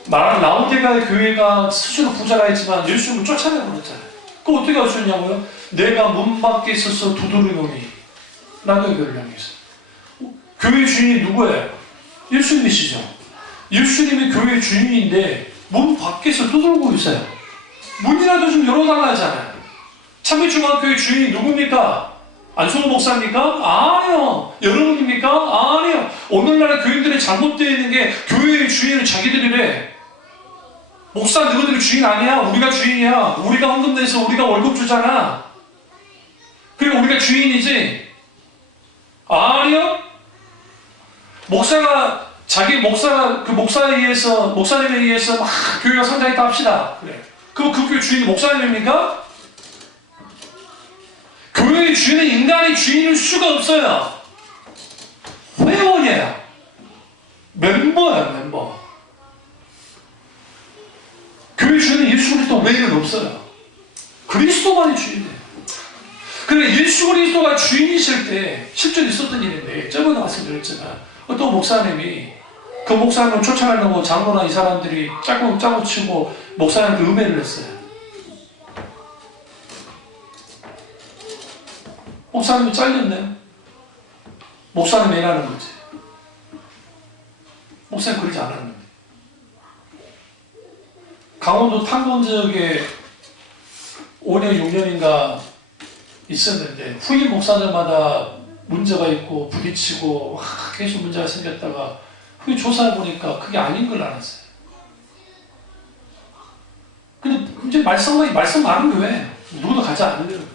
라오디게아의 교회가 스스로 부자라 했지만 예수님을 쫓아내버렸잖아요. 그거 어떻게 하셨냐고요? 내가 문 밖에 있어서 두드리노니 라고 교회를 향해서. 교회 주인이 누구예요? 예수님이시죠. 예수님이 교회 주인인데 문 밖에서 두들고 있어요. 문이라도 좀 열어달라 하잖아요. 참미중앙교회 주인이 누굽니까? 안성호 목사입니까? 아니요. 여러분입니까? 아니요. 오늘날의 교인들이 잘못되어 있는 게 교회의 주인을 자기들이래. 목사 너희들이 주인 아니야. 우리가 주인이야. 우리가 헌금 내서 우리가 월급 주잖아. 그리고 우리가 주인이지. 아니요. 목사가 그 목사님에 의해서 막 교회가 성장했다 합시다. 그래. 그 교회 주인이 목사님입니까? 교회의 주인은 인간이 주인일 수가 없어요. 회원이에요. 멤버예요, 멤버. 교회 주인은 예수 그리스도 외에는 없어요. 그리스도만이 주인이에요. 그래, 예수 그리스도가 주인이실 때 실제로 있었던 일인데, 저번에 말씀드렸지만, 어떤 목사님이 그 목사님을 쫓아내려고 장로나 이 사람들이 짜고 치고 목사님한테 음해를 했어요. 목사님이 잘렸네요. 목사님 애라는 거지. 목사님 그러지 않았는데. 강원도 탄건 지역에 5년, 6년인가 있었는데 후임 목사들마다 문제가 있고 부딪히고 계속 문제가 생겼다가 후에 조사해보니까 그게 아닌 걸 알았어요. 근데 이제 말씀 많은 교회 누구도 가지 않으려고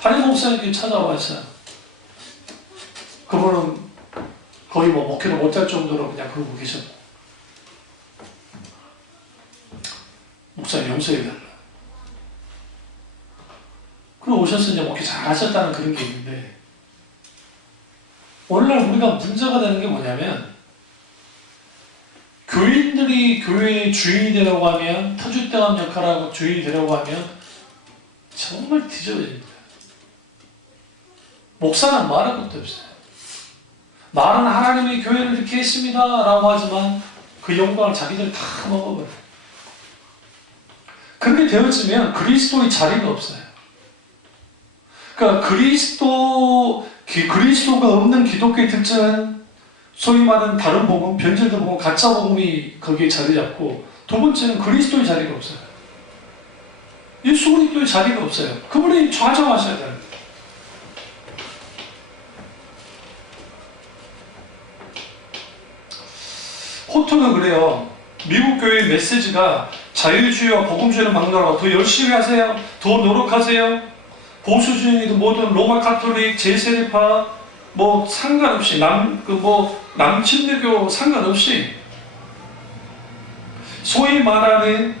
담임 목사님이 찾아와서 그분은 거의 목회를 못할 정도로 그냥 그러고 계셨고 목사님 용서해달라. 그리고 오셔서 이제 목회 잘 하셨다는 그런 게 있는데 오늘날 우리가 문제가 되는 게 뭐냐면 교인들이 교회의 주인이 되려고 하면 터줏대감 역할하고 주인이 되려고 하면 정말 뒤집어집니다. 목사는 말할 것도 없어요. 말은 하나님이 교회를 이렇게 했습니다 라고 하지만 그 영광을 자기들이 다 먹어버려요. 그렇게 되어지면 그리스도의 자리가 없어요. 그러니까 그리스도가 없는 기독교의 특징은 소위 말하는 다른 복음, 변질된 복음, 가짜 복음이 거기에 자리 잡고 두 번째는 그리스도의 자리가 없어요. 예수 그리스도의 자리가 없어요. 그분이 좌정하셔야 돼요. 호토는 그래요. 미국 교회의 메시지가 자유주의와 복음주의를 막론하고 더 열심히 하세요. 더 노력하세요. 보수주의든 뭐든 로마 카톨릭, 제세례파 뭐 상관없이 남침대교 상관없이 소위 말하는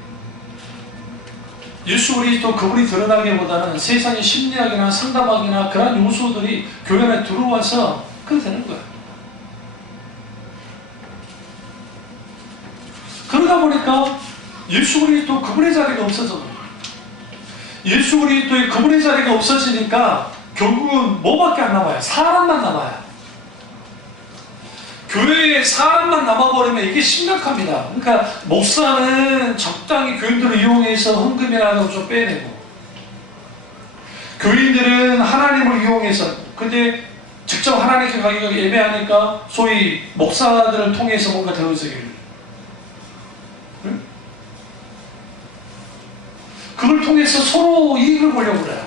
예수 그리스도 그분이 드러나기보다는 세상의 심리학이나 상담학이나 그런 요소들이 교회 안에 들어와서 그렇게 되는 거예요. 그러다 보니까 예수 그리스도 그분의 자리가 없어져. 예수 그리스도의 그분의 자리가 없어지니까 결국은 뭐밖에 안 남아요? 사람만 남아요. 교회에 사람만 남아버리면 이게 심각합니다. 그러니까 목사는 적당히 교인들을 이용해서 헌금이라는 걸 좀 빼내고 교인들은 하나님을 이용해서 근데 직접 하나님께 가기가 애매하니까 소위 목사들을 통해서 뭔가 되어지기를 그걸 통해서 서로 이익을 보려고 그래요.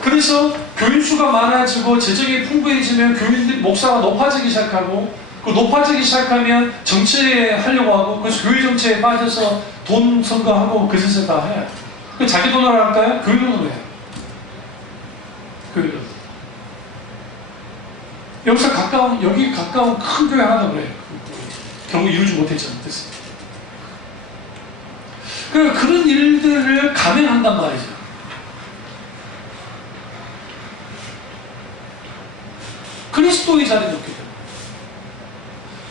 그래서 교인 수가 많아지고 재정이 풍부해지면 교인들 목사가 높아지기 시작하고 그 높아지기 시작하면 정치하려고 하고 그래서 교회 정치에 빠져서 돈 선거하고 그 짓을 다 해요. 자기 돈으로 할까요? 교회 돈으로 해요. 교회 돈. 여기 가까운 큰 교회 하나 그래요. 결국 이루지 못했잖아요. 그런 일들을 감행한단 말이죠. 그리스도의 자리에 놓게 됩니다.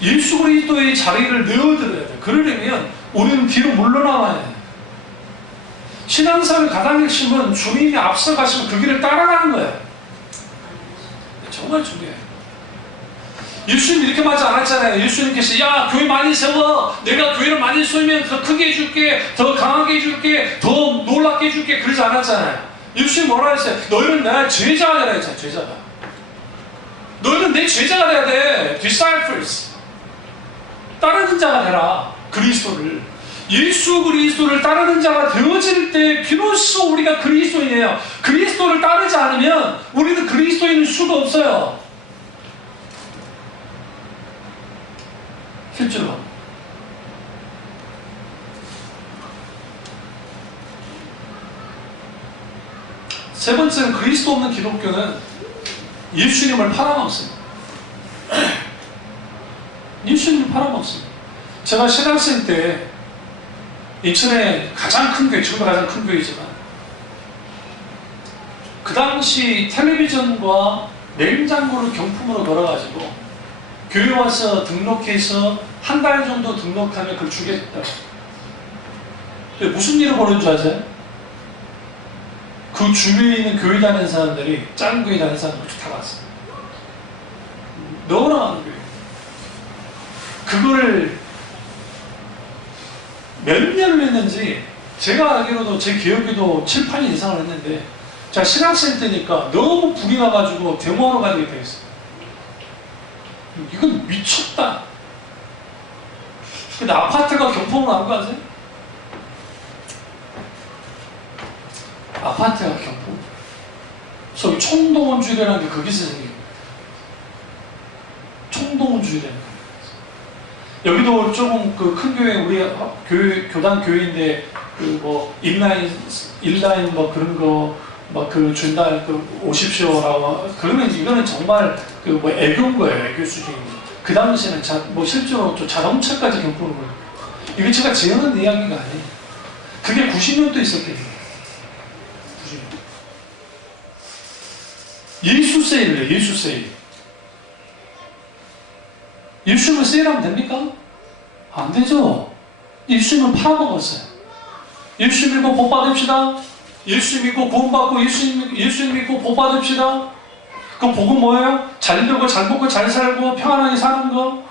예수 그리스도의 자리를 내어드려야 돼요. 그러려면 우리는 뒤로 물러나와야 돼요. 신앙생활의 가장 핵심은 주님이 앞서가시면 그 길을 따라가는 거예요. 정말 중요해요. 예수님 이렇게 말하지 않았잖아요. 예수님께서 야 교회 많이 세워, 내가 교회를 많이 세우면 더 크게 해줄게, 더 강하게 해줄게, 더 놀랍게 해줄게, 그러지 않았잖아요. 예수님 뭐라 했어요? 너희는 내 제자가 되라 했잖아요. 제자가. 너희는 내 제자가 돼야 돼. disciples. 따르는 자가 되라. 그리스도를. 예수 그리스도를 따르는 자가 되어질 때 비로소 우리가 그리스도인이에요. 그리스도를 따르지 않으면 우리는 그리스도인일 수가 없어요. 실제로. 세 번째는 그리스도 없는 기독교는 예수님을 팔아먹습니다. 예수님을 팔아먹습니다. 제가 신학생 때 인천에 가장 큰 교회, 지금 가장 큰 교회지만 그 당시 텔레비전과 냉장고를 경품으로 걸어가지고 교회 와서 등록해서 한 달 정도 등록하면 그걸 주겠다. 무슨 일을 벌인 줄 아세요? 그 주위에 있는 교회 다니는 사람들이, 작은 교회 다니는 사람들이 다 왔어요. 너무나 많은 교회. 그거를 몇 년을 했는지, 제가 알기로도 제 기억에도 7, 8년 이상을 했는데, 제가 신학생 때니까 너무 불이 나가지고 데모하러 가게 되었어요. 이건 미쳤다. 근데 아파트가 경품을 안 가세요? 아파트가 경품. 그래서 총동원주의라는 게 거기서 생긴 거예요. 총동원주의라는 거예요. 여기도 조금 그 큰 교회, 우리 교단 교회인데, 그 뭐, 인라인 뭐 그런 거, 막 그 준다, 그 오십시오라고. 그러면 이거는 정말 그 뭐 애교인 거예요, 애교 수준이. 그 당시에는 뭐 실제로 좀 자동차까지 경품을 거예요. 이거 제가 재현한 이야기가 아니에요. 그게 90년도 있었대요. 90년. 예수 세일이에요, 예수 세일. 예수님을 세일하면 됩니까? 안 되죠. 예수님을 팔아먹었어요. 예수 믿고 복 받읍시다. 예수 믿고 구원받고 예수 믿고 복 받읍시다. 그 복은 뭐예요? 잘 되고 잘 먹고 잘 살고 평안하게 사는 거.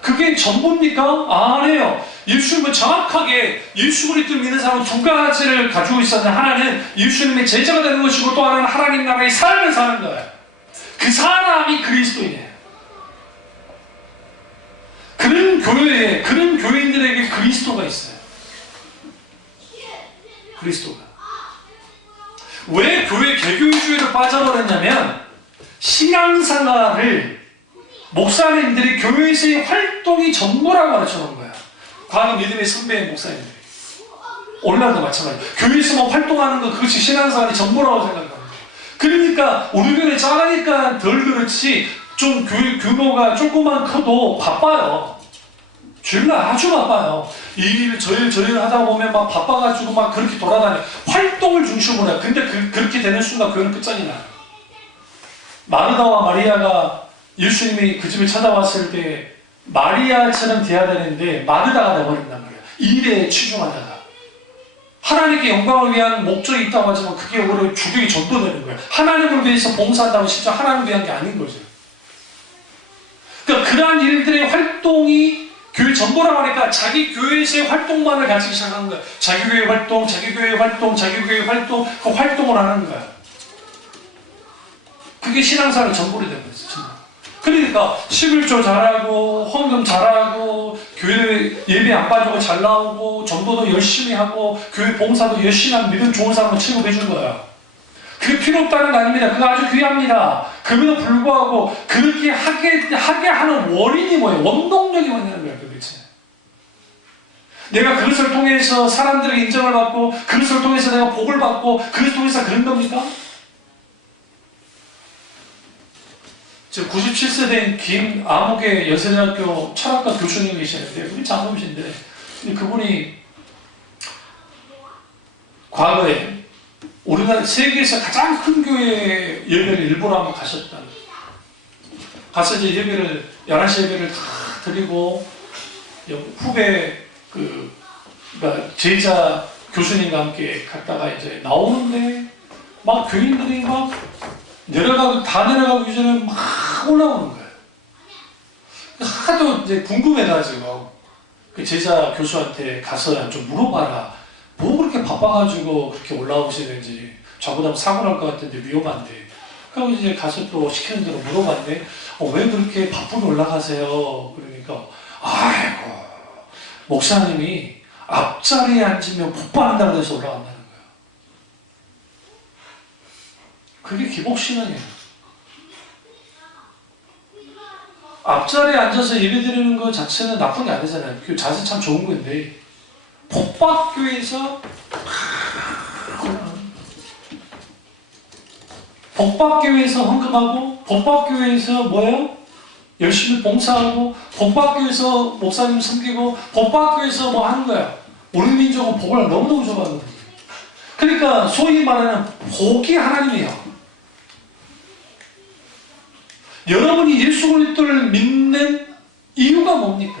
그게 전부입니까? 아니에요. 예수님은 정확하게 예수 그리스도를 믿는 사람은 두 가지를 가지고 있었는데, 하나는 예수님의 제자가 되는 것이고 또 하나는 하나님 나라의 삶을 사는 거예요. 그 사람이 그리스도인이에요. 그런 교회에, 그런 교인들에게 그리스도가 있어요. 그리스도가. 왜 교회 개교주의로 빠져버렸냐면, 신앙생활을 목사님들이 교회에서의 활동이 전부라고 가르쳐 놓은 거야. 과거 믿음의 선배의 목사님들이. 오늘날도 마찬가지예요. 교회에서만 활동하는 거, 그것이 신앙생활이 전부라고 생각합니다. 그러니까 우리 교회 작으니까 덜 그렇지, 좀 교회 규모가 조금만 커도 바빠요. 주일날 아주 바빠요. 이 일, 저 일 하다 보면 막 바빠가지고 막 그렇게 돌아다녀요. 활동을 중심으로 해요. 근데 그렇게 되는 순간 교회는 끝장이 나요. 마르다와 마리아가 예수님이 그 집에 찾아왔을 때 마리아처럼 돼야 되는데 마르다가 되어버린단 말이에요. 일에 치중하다가. 하나님께 영광을 위한 목적이 있다고 하지만 그게 오히려 주력이 전도되는 거예요. 하나님을 위해서 봉사한다면 진짜 하나님을 위한 게 아닌 거죠. 그러니까 그러한 일들의 활동이 교회 전부라고 하니까 자기 교회에서의 활동만을 가지기 시작하는 거예요. 자기 교회 활동, 자기 교회 활동, 자기 교회 활동, 그 활동을 하는 거예요. 그게 신앙생활의 전부로 되는 거죠. 그러니까 11조 잘하고, 헌금 잘하고, 교회 예배 안 빠지고 잘 나오고, 전도도 열심히 하고, 교회 봉사도 열심히 하는 믿음 좋은 사람을 취급해 준 거예요. 그게 필요 없다는 거 아닙니다. 그거 아주 귀합니다. 그럼에도 불구하고 그렇게 하게 하는 원인이 뭐예요? 원동력이 뭐냐는 거예요, 도대체. 내가 그것을 통해서 사람들에게 인정을 받고, 그것을 통해서 내가 복을 받고, 그것을 통해서 그런 겁니까? 저 97세된 김아무개 연세대학교 철학과 교수님이 계시는데, 우리 장로이신데, 그분이 과거에 우리나라 세계에서 가장 큰 교회 예배를 일부러 한번 가셨다. 가서 이제 예배를 11시 예배를 다 드리고 후배 그러니까 제자 교수님과 함께 갔다가 이제 나오는데 막 교인들이 막 다 내려가기 전에 막 올라오는 거예요. 하도 이제 궁금해가지고 그 제자 교수한테 가서 좀 물어봐라. 뭐 그렇게 바빠가지고 그렇게 올라오시는지 저보다 사고 날 것 같은데 위험한데. 그리고 이제 가서 또 시키는 대로 물어봤는데 왜 그렇게 바쁘게 올라가세요? 그러니까 아이고 목사님이 앞자리에 앉으면 복 받는다고 해서 올라간다는 거예요. 그게 기복신앙이에요. 앞자리에 앉아서 예배드리는 것 자체는 나쁜 게 아니잖아요. 그 자세 참 좋은 건데 복받교회에서 복받교회에서 헌금하고 복받교회에서 뭐예요? 열심히 봉사하고 복받교회에서 목사님 섬기고 복받교회에서 뭐 하는 거야. 우리 민족은 복을 너무너무 좋아하거든요. 그러니까 소위 말하는 복이 하나님이에요. 여러분이 예수 그리스도를 믿는 이유가 뭡니까?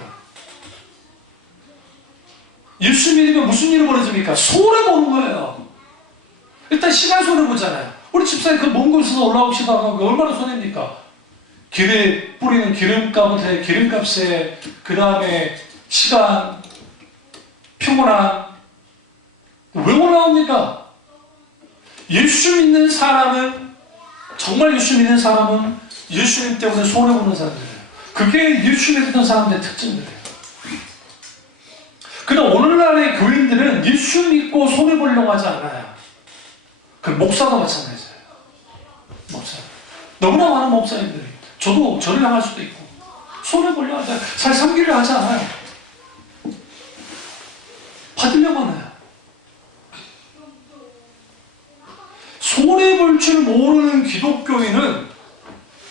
예수 믿으면 무슨 일이 벌어집니까? 손해보는 거예요. 일단 시간 손해보잖아요. 우리 집사님 그 먼 곳에서 올라오시다가 얼마나 손해입니까? 길에 뿌리는 기름값에, 그 다음에 시간, 피곤함. 왜 올라옵니까? 예수 믿는 사람은, 정말 예수 믿는 사람은 예수님 때문에 손해보는 사람들이에요. 그게 예수 믿는 사람들의 특징들이에요. 그러나 오늘날의 교인들은 예수 믿고 손해보려고 하지 않아요. 그 목사도 마찬가지예요. 목사. 너무나 많은 목사님들이, 저도 저를 향할 수도 있고, 손해보려고 하지 않아요. 잘 섬기려 하지 않아요. 받으려고 하나요? 손해볼 줄 모르는 기독교인은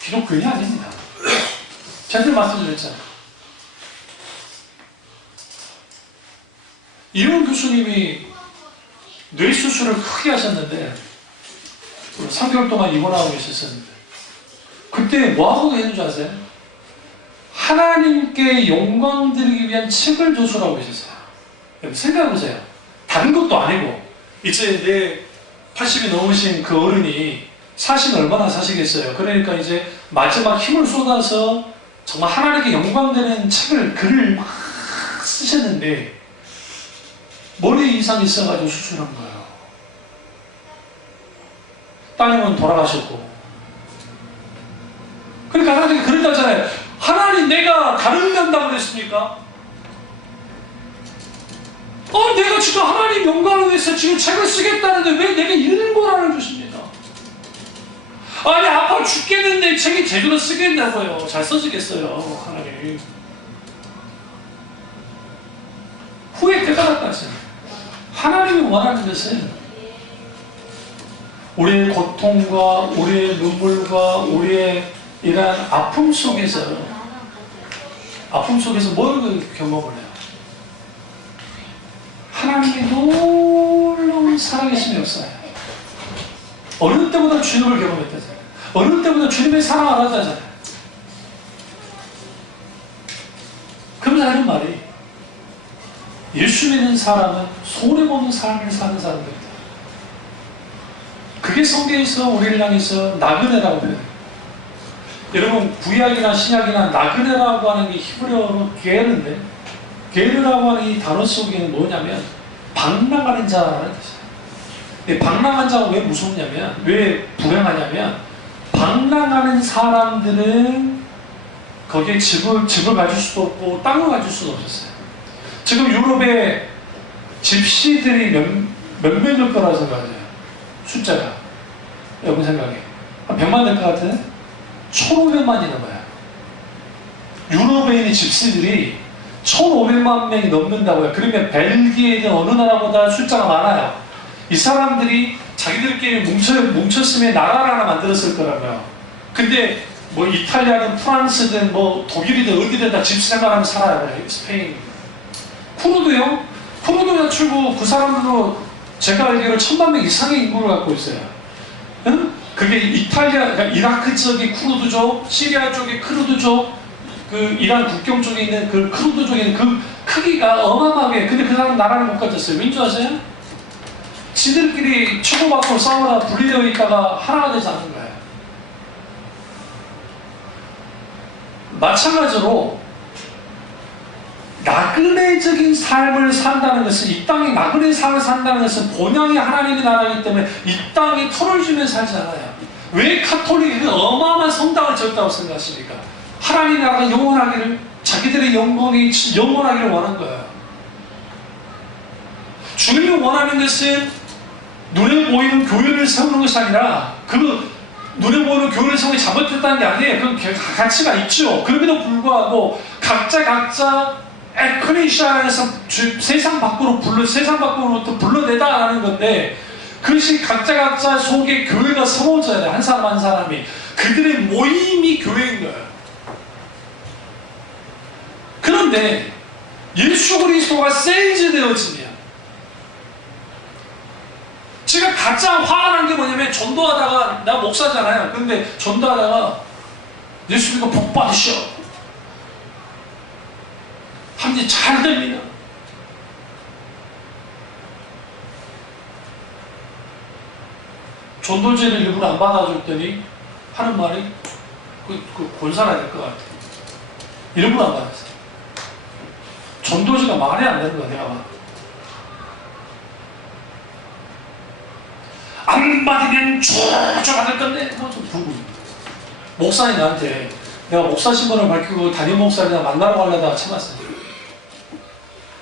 기독교인이 아닙니다. 제가 말씀드렸잖아요. 이용 교수님이 뇌수술을 크게 하셨는데 3개월 동안 입원하고 계셨었는데 그때 뭐하고 계신 줄 아세요? 하나님께 영광 드리기 위한 책을 조술하고 계셨어요. 생각해보세요. 다른 것도 아니고 이제 내 80이 넘으신 그 어른이 사시면 얼마나 사시겠어요. 그러니까 이제 마지막 힘을 쏟아서 정말 하나님께 영광 되는 글을 막 쓰셨는데 머리 이상이 있어가지고 수술한 거예요. 따님은 돌아가셨고. 그러니까 하나님이 그런다잖아요. 하나님 내가 다른 간다고 그랬습니까? 내가 지금 하나님 영광을 위해서 지금 책을 쓰겠다는데 왜 내게 이런 거라는 주십니까? 아니 아파 죽겠는데 책이 제대로 쓰겠냐고요. 잘 써지겠어요. 하나님. 후에 깨달았다 했어요. 하나님이 원하는 것은 우리의 고통과 우리의 눈물과 우리의 이러한 아픔 속에서 뭘 경험을 해요? 하나님의 놀라운 살아계심이 없어요. 어느 때보다 주님을 경험했다잖아요. 어느 때보다 주님의 사랑을 알았다잖아요. 그러면서 하는 말이 예수 믿는 사람은 손해보는 삶을 사는 사람들이다. 그게 성경에서 우리를 향해서 나그네라고 해요. 여러분 구약이나 신약이나 나그네라고 하는 게 히브리어로 게르인데 게르라고 하는 이 단어 속에는 뭐냐면 방랑하는 자라는 뜻이에요. 방랑한 자가 왜 무섭냐면 왜 불행하냐면 방랑하는 사람들은 거기에 집을 가질 수도 없고 땅을 가질 수도 없었어요. 지금 유럽에 집시들이 몇 명일 거라 생각하세요? 숫자가 여러분 생각에 한 100만 될 것 같은 1,500만이 넘어요. 유럽에 있는 집시들이 1,500만 명이 넘는다고요. 그러면 벨기에든 어느 나라보다 숫자가 많아요. 이 사람들이 자기들끼리 뭉쳤으면 나라를 하나 만들었을 거라고요. 근데 뭐 이탈리아든 프랑스든 뭐 독일이든 어디든 다 집생활하면서 살아요. 스페인 쿠르드요? 쿠르드 야출고 그 사람들로 제가 알기로 1000만 명 이상의 인구를 갖고 있어요. 응? 그게 이탈리아, 그러니까 이라크 쪽이 쿠르드족, 시리아 쪽이 크루드족, 그 이란 국경 쪽에 있는 그 크루드족에 있는 그 크기가 어마어마하게. 근데 그 사람 나라를 못 가졌어요. 왠지 아세요? 지들끼리 치고받고 싸우다 분리되어 있다가 하나가 되지 않는 거예요. 마찬가지로 나그네적인 삶을 산다는 것은, 이 땅에 나그네 삶을 산다는 것은 본향이 하나님의 나라이기 때문에 이 땅에 털을 주면 살지 않아요. 왜 카톨릭이 어마어마한 성당을 지었다고 생각하십니까? 하나님의 나라가 영원하기를, 자기들의 영광이 영원하기를 원한 거예요. 주님이 원하는 것은 눈에 보이는 교회를 세우는 것이 아니라, 그 눈에 보이는 교회를 세우는 게 잘못됐다는 게 아니에요. 그 가치가 있죠. 그럼에도 불구하고 각자 에크레시아라는 세상 밖으로부터 불러내다라는 건데, 그것이 각자 속에 교회가 세워져야 돼. 한 사람 한 사람이. 그들의 모임이 교회인 거예요. 그런데 예수 그리스도가 세이즈 되어지면, 제가 가장 화가 난 게 뭐냐면, 전도하다가, 나 목사잖아요. 근데 전도하다가 예수 믿고 복 받으셔 하면 잘 됩니다. 전도제를 일부러 안 받아줬더니 하는 말이 곤산해야 될 것 같아요. 일부러 안 받았어요. 전도제가 말이 안 되는 거야, 내가 봐. 안 받으면 쭉쭉 받을 건데, 좀 불고. 목사님 나한테, 내가 목사 신분을 밝히고 담임 목사를 만나러 가려다가 참았어요.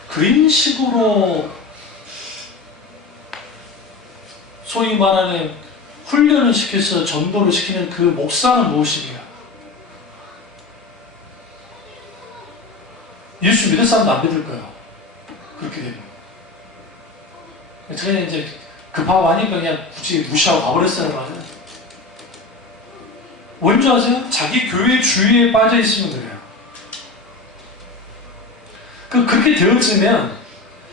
그런 식으로 소위 말하는 훈련을 시켜서 전도를 시키는 그 목사는 무엇이냐? 예수 믿을 사람도 안 믿을 거예요. 그렇게 되면. 제가 이제 급하고 하니까 그냥 굳이 무시하고 가버렸어요. 뭔지 아세요? 자기 교회 주위에 빠져 있으면 그래요. 그렇게 되어지면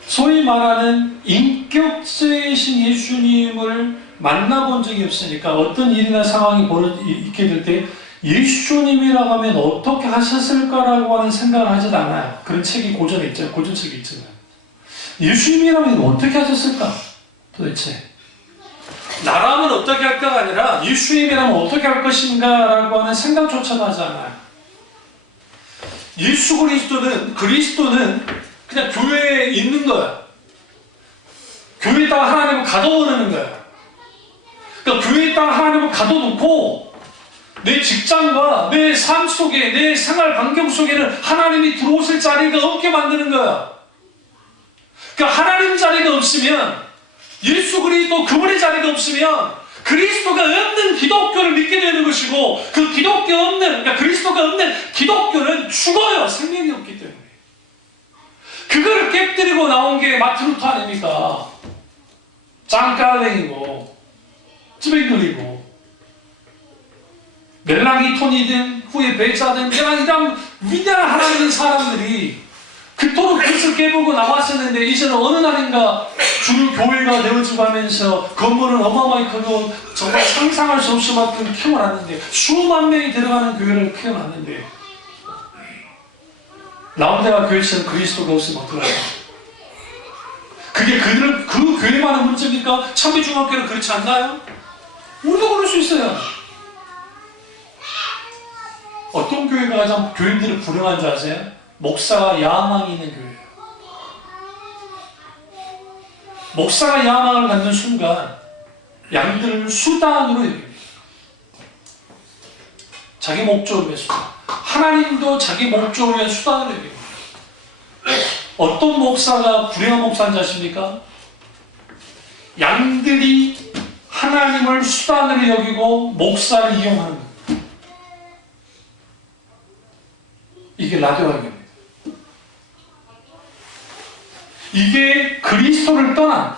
소위 말하는 인격체이신 예수님을 만나본 적이 없으니까 어떤 일이나 상황이 있게 될 때 예수님이라고 하면 어떻게 하셨을까라고 하는 생각을 하지도 않아요. 그런 책이 고전에 있잖아요. 고전책이 있잖아요. 예수님이라면 어떻게 하셨을까? 도대체 나라면 어떻게 할까가 아니라 예수님이라면 어떻게 할 것인가 라고 하는 생각조차도 하지 않아요. 예수 그리스도는 그냥 교회에 있는 거야. 교회에다가 하나님을 가둬버리는 거야. 그러니까 교회에다가 하나님을 가둬놓고 내 직장과 내 삶 속에, 내 생활 반경 속에는 하나님이 들어오실 자리가 없게 만드는 거야. 그러니까 하나님 자리가 없으면, 예수 그리스도 그분의 자리가 없으면 그리스도가 없는 기독교를 믿게 되는 것이고, 그 그러니까 그리스도가 없는 기독교는 죽어요. 생명이 없기 때문에. 그거를 깨뜨리고 나온 게 마틴 루터 아닙니까? 잔 칼뱅이고 스웨이들이고 멜랑이톤이든 후에 베자든 이런 위대한 하나님의 사람들이 그토록 그것을 깨보고 나왔었는데, 이제는 어느 날인가 주류 교회가 되어지고 하면서 건물은 어마어마하게 크고 정말 상상할 수 없을 만큼 키워놨는데, 수만 명이 들어가는 교회를 키워놨는데, 라운데가 교회처럼 그리스도가 없으면 어떡하냐? 그게 그 교회만의 문제입니까? 참비중학교는 그렇지 않나요? 우리도 그럴 수 있어요. 어떤 교회가 가장 교인들을 불행한 줄 아세요? 목사가 야망이 있는 교회예요. 목사가 야망을 갖는 순간 양들을 수단으로 여깁니다. 자기 목적을 위해 수단. 하나님도 자기 목적을 위해 수단으로 여깁니다. 어떤 목사가 불행한 목사인지 아십니까? 양들이 하나님을 수단으로 여기고 목사를 이용하는 거예요. 이게 라디오학입니다. 이게 그리스도를 떠난,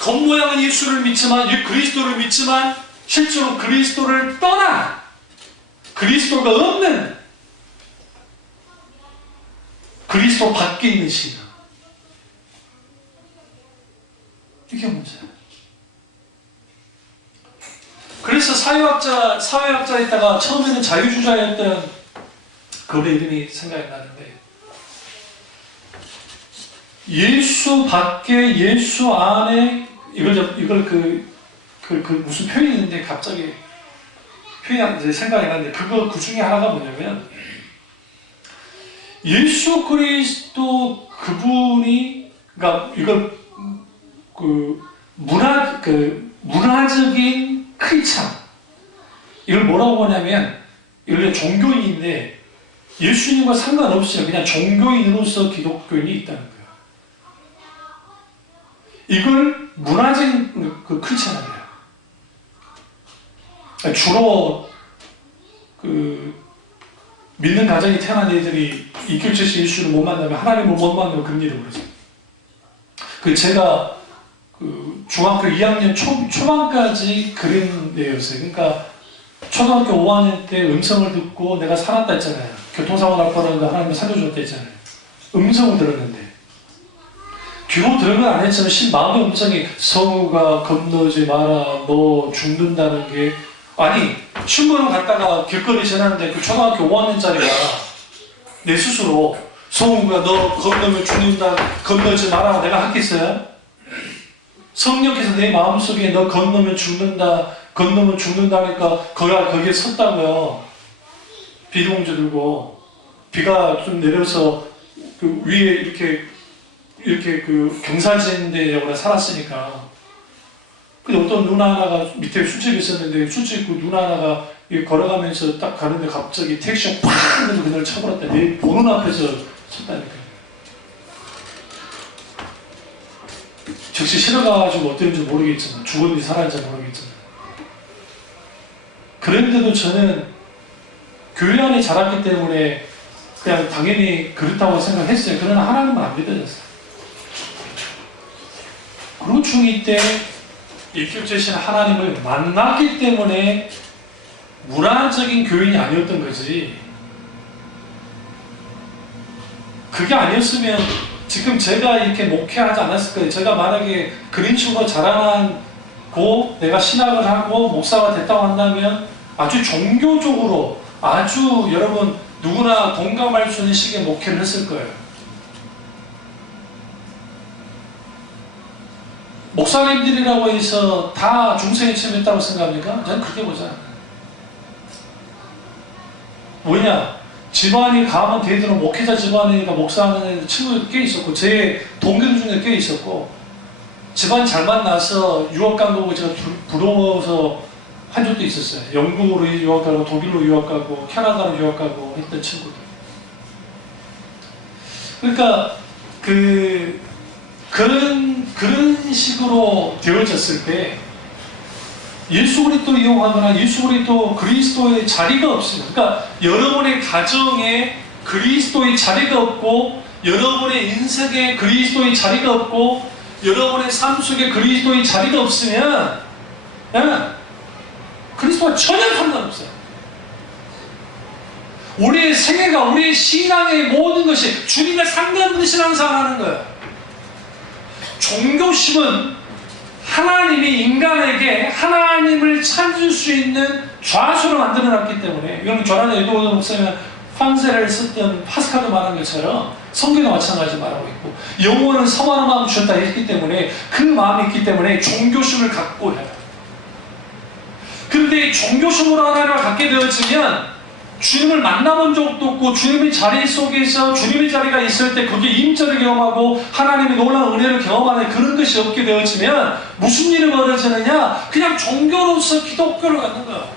겉모양은 예수를 믿지만, 그리스도를 믿지만 실제로 그리스도를 떠난, 그리스도가 없는 그리스도 밖에 있는 신앙. 이게 문제예요. 그래서 사회학자에다가 처음에는 자유주자였던 그분의 이름이 생각이 나는데, 예수 밖에 예수 안에 이걸 무슨 표현이 있는데 갑자기 표현이 생각이 나는데, 그 중에 하나가 뭐냐면, 예수 그리스도 그분이, 그러니까 이걸 문화적인 크리스찬, 이걸 뭐라고 하냐면, 이걸 종교인인데 예수님과 상관없이 그냥 종교인으로서 기독교인이 있다는 거예요. 이걸 문화적인 크리스찬이에요. 주로 믿는 가정에 태어난 애들이 이교체식 예수를 못 만나면, 하나님을 못 만나면 금리를 그러죠. 제가 중학교 2학년 초반까지 그런 애였어요. 그러니까 초등학교 5학년 때 음성을 듣고 내가 살았다 했잖아요. 교통사고 날 뻔했는데 하나님이 살려줬다 했잖아요. 음성을 들었는데, 뒤로 들은 건 안 했지만 마음의 음성이, 성우가 건너지 마라, 너 죽는다는 게, 아니 신문을 갖다가 길거리 지나는데 그 초등학교 5학년짜리가 내 스스로 성우가 너 건너면 죽는다, 건너지 마라 내가 하겠어요? 성령께서 내 마음속에 너 건너면 죽는다, 건너면 죽는다니까 거기에 섰다고요. 비닐봉지 들고, 비가 좀 내려서 위에 이렇게 경사진데 살았으니까. 근데 어떤 누나 하나가 밑에 술집이 있었는데, 술집 누나 하나가 걸어가면서 딱 가는데 갑자기 택시가 팍 하면서 그날 쳐버렸다. 내 보는 앞에서 섰다니까. 즉시 실어가지고 어땠는지 모르겠지만, 죽었는지 살았는지 모르겠지만, 그런데도 저는 교회 안에 자랐기 때문에 그냥 당연히 그렇다고 생각했어요. 그러나 하나님은 안 믿어졌어요. 그리고 중2 때 입교제신 하나님을 만났기 때문에 문화적인 교인이 아니었던 거지, 그게 아니었으면 지금 제가 이렇게 목회하지 않았을 거예요. 제가 만약에 그런 식으로 자라나고 내가 신학을 하고 목사가 됐다고 한다면 아주 종교적으로, 아주 여러분 누구나 공감할 수 있는 식의 목회를 했을 거예요. 목사님들이라고 해서 다 중생에 취했다고 생각합니까? 저는 그렇게 보지 않아요. 뭐냐, 집안이 가면 대대로 목회자 집안이니까 목사하는 친구들 꽤 있었고, 제 동기들 중에 꽤 있었고, 집안 잘 만나서 유학 간 거고 제가 부러워서 한 적도 있었어요. 영국으로 유학 가고, 독일로 유학 가고, 캐나다로 유학 가고 했던 친구들. 그러니까 그런 식으로 되어졌을 때 예수 그리스도 이용하거나 예수 그리스도의 자리가 없어요. 그러니까 여러분의 가정에 그리스도의 자리가 없고, 여러분의 인생에 그리스도의 자리가 없고, 여러분의 삶 속에 그리스도의 자리가 없으면 그리스도와 전혀 상관없어요. 우리의 생애가, 우리의 신앙의 모든 것이 주님과 상관없는 신앙생활을 하는 거예요. 종교심은 하나님이 인간에게 하나님을 찾을 수 있는 좌수로 만들어놨기 때문에, 이건 조나단 에드워드 목사님은 판세를 썼던 파스칼도 말한 것처럼 성경도 마찬가지 말하고 있고, 영혼은 성화는 마음 주셨다 했기 때문에, 그 마음이 있기 때문에 종교심을 갖고 해요. 그런데 종교심으로 하나님을 갖게 되어지면 주님을 만나본 적도 없고, 주님의 자리 속에서 주님의 자리가 있을 때 거기에 임재를 경험하고 하나님의 놀라운 은혜를 경험하는 그런 것이 없게 되어지면 무슨 일이 벌어지느냐, 그냥 종교로서 기독교를 갖는 거야.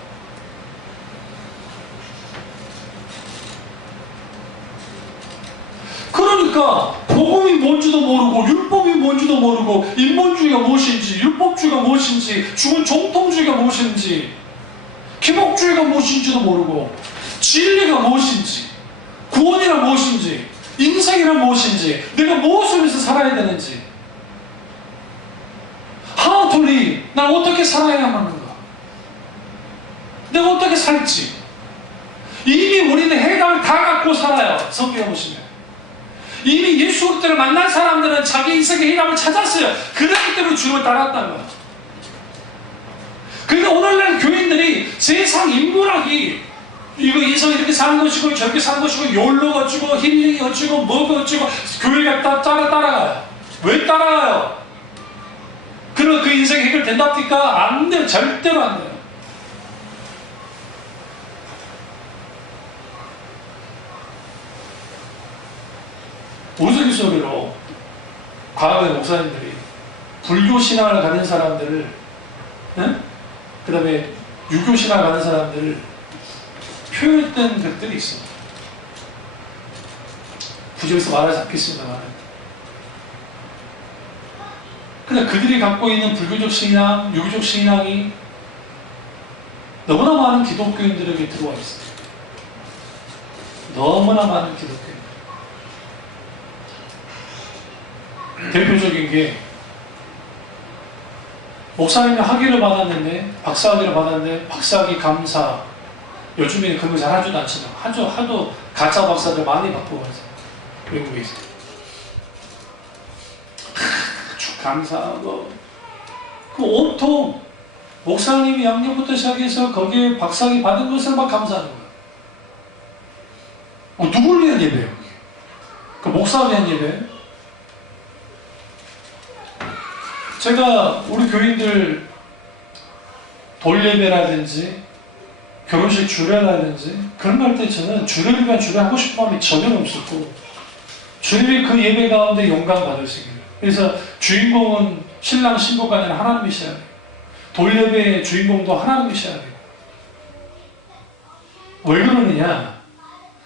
그러니까 복음이 뭔지도 모르고, 율법이 뭔지도 모르고, 인본주의가 무엇인지, 율법주의가 무엇인지, 죽은 정통주의가 무엇인지, 기복주의가 무엇인지도 모르고, 진리가 무엇인지, 구원이란 무엇인지, 인생이란 무엇인지, 내가 무엇을 위해서 살아야 되는지, how to live, 난 어떻게 살아야만 하는가, 내가 어떻게 살지, 이미 우리는 해답을 다 갖고 살아요. 성경에 보시면 이미 예수 그리스도를 만난 사람들은 자기 인생의 희망을 찾았어요. 그렇기 때문에 주님을 따랐다는 거예요. 그런데 오늘날 교인들이 세상 인문학이 이거 인생이 이렇게 사는 것이고 저렇게 사는 것이고 욜로가 어쩌고 힐링이 어쩌고 뭐가 어쩌고 교회가 따라가요. 왜 따라가요? 그럼 그 인생이 해결된답니까? 안 돼요. 절대로 안 돼요. 우스갯소리로 과거의 목사님들이 불교 신앙을 가진 사람들을, 그 다음에 유교 신앙을 가진 사람들을 표현했던 것들이 있습니다. 굳이 여기서 말하지 않겠습니다만. 근데 그들이 갖고 있는 불교적 신앙, 유교적 신앙이 너무나 많은 기독교인들에게 들어와 있어요. 너무나 많은 기독교인. 대표적인 게 목사님이 학위를 받았는데 박사학위를 받았는데 박사학위 감사 요즘에는 그런 거 잘 하지도 않잖아요. 하도 가짜 박사들 많이 바꾸고 가서 외국에 있어요. 감사하고 그 온통 목사님이 양념부터 시작해서 거기에 박사학위 받은 것을 막 감사하는 거예요. 누굴 위한 예배예요? 그 목사를 위한 예배예요? 제가 우리 교인들 돌예배라든지 결혼식 주례라든지 그런 거 할 때 저는 주례비만 주례하고 싶은 마음이 전혀 없었고 주님이 그 예배 가운데 영광 받으시기를. 그래서 주인공은 신랑 신부가 아니라 하나님이셔야 돼요. 돌예배의 주인공도 하나님이셔야 돼요. 왜 그러느냐?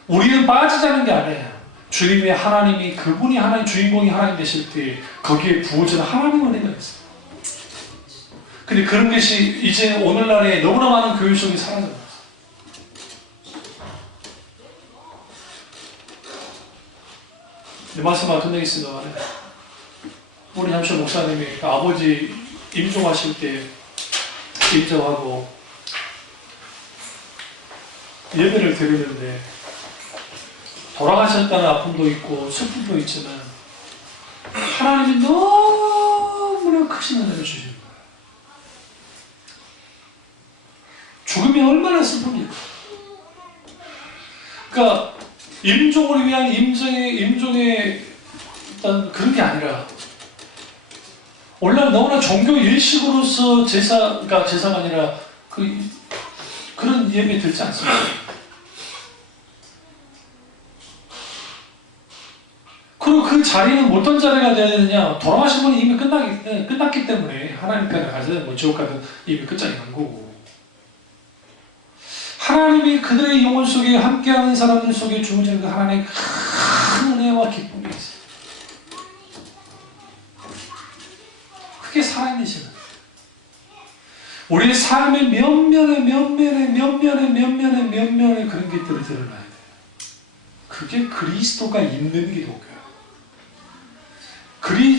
우리는 빠지자는 게 아니에요. 주님의 하나님이 그분이 하나님 주인공이 하나님 되실 때 거기에 부어지는 하나님의 은혜가 있어요. 근데 그런 것이 이제 오늘날에 너무나 많은 교회 속에 사라져요. 말씀 끝내겠습니다. 우리 잠시 목사님이 아버지 임종하실 때 임종하고 예배를 드리는데 돌아가셨다는 아픔도 있고 슬픔도 있지만 하나님이 너무나 크신 은혜를 주신 거예요. 죽음이 얼마나 슬픕니까? 그러니까 임종을 위한 임종의 일단 그런 게 아니라 원래 너무나 종교 일식으로서 제사가 아니라 그런 예배 들지 않습니까? 그리고 그 자리는 어떤 자리가 되어야 되느냐? 돌아가신 분이 이미 끝났기 때문에 하나님 편에 가든 뭐 지옥 가든 이미 끝장이 난 거고 하나님이 그들의 영혼 속에 함께하는 사람들 속에 주어진 그 하나님의 큰 은혜와 기쁨이 있어요. 그게 살아있는 신앙. 우리의 삶의 면면에 그런 것들을 드러나야 돼요. 그게 그리스도가 있는 기독교예요.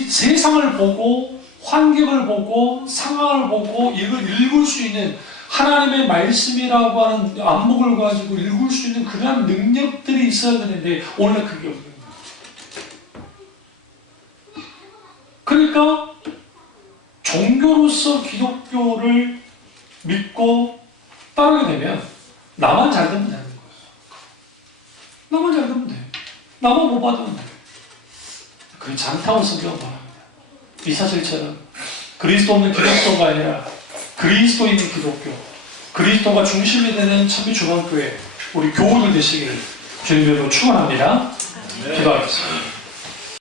세상을 보고 환경을 보고 상황을 보고 이걸 읽을 수 있는 하나님의 말씀이라고 하는 안목을 가지고 읽을 수 있는 그러한 능력들이 있어야 되는데 오늘 그게 없는 거예요. 그러니까 종교로서 기독교를 믿고 따르게 되면 나만 잘 되면 되는 거예요. 나만 잘 되면 돼. 나만 못 받으면 돼. 그게 장타운 성경을 말합니다. 이사슬처럼 그리스도 없는 기독교가 아니라 그리스도 있는 기독교, 그리스도가 중심이 되는 참비 주방교회 우리 교우들 되시기를 주님으로 축원합니다. 기도하겠습니다.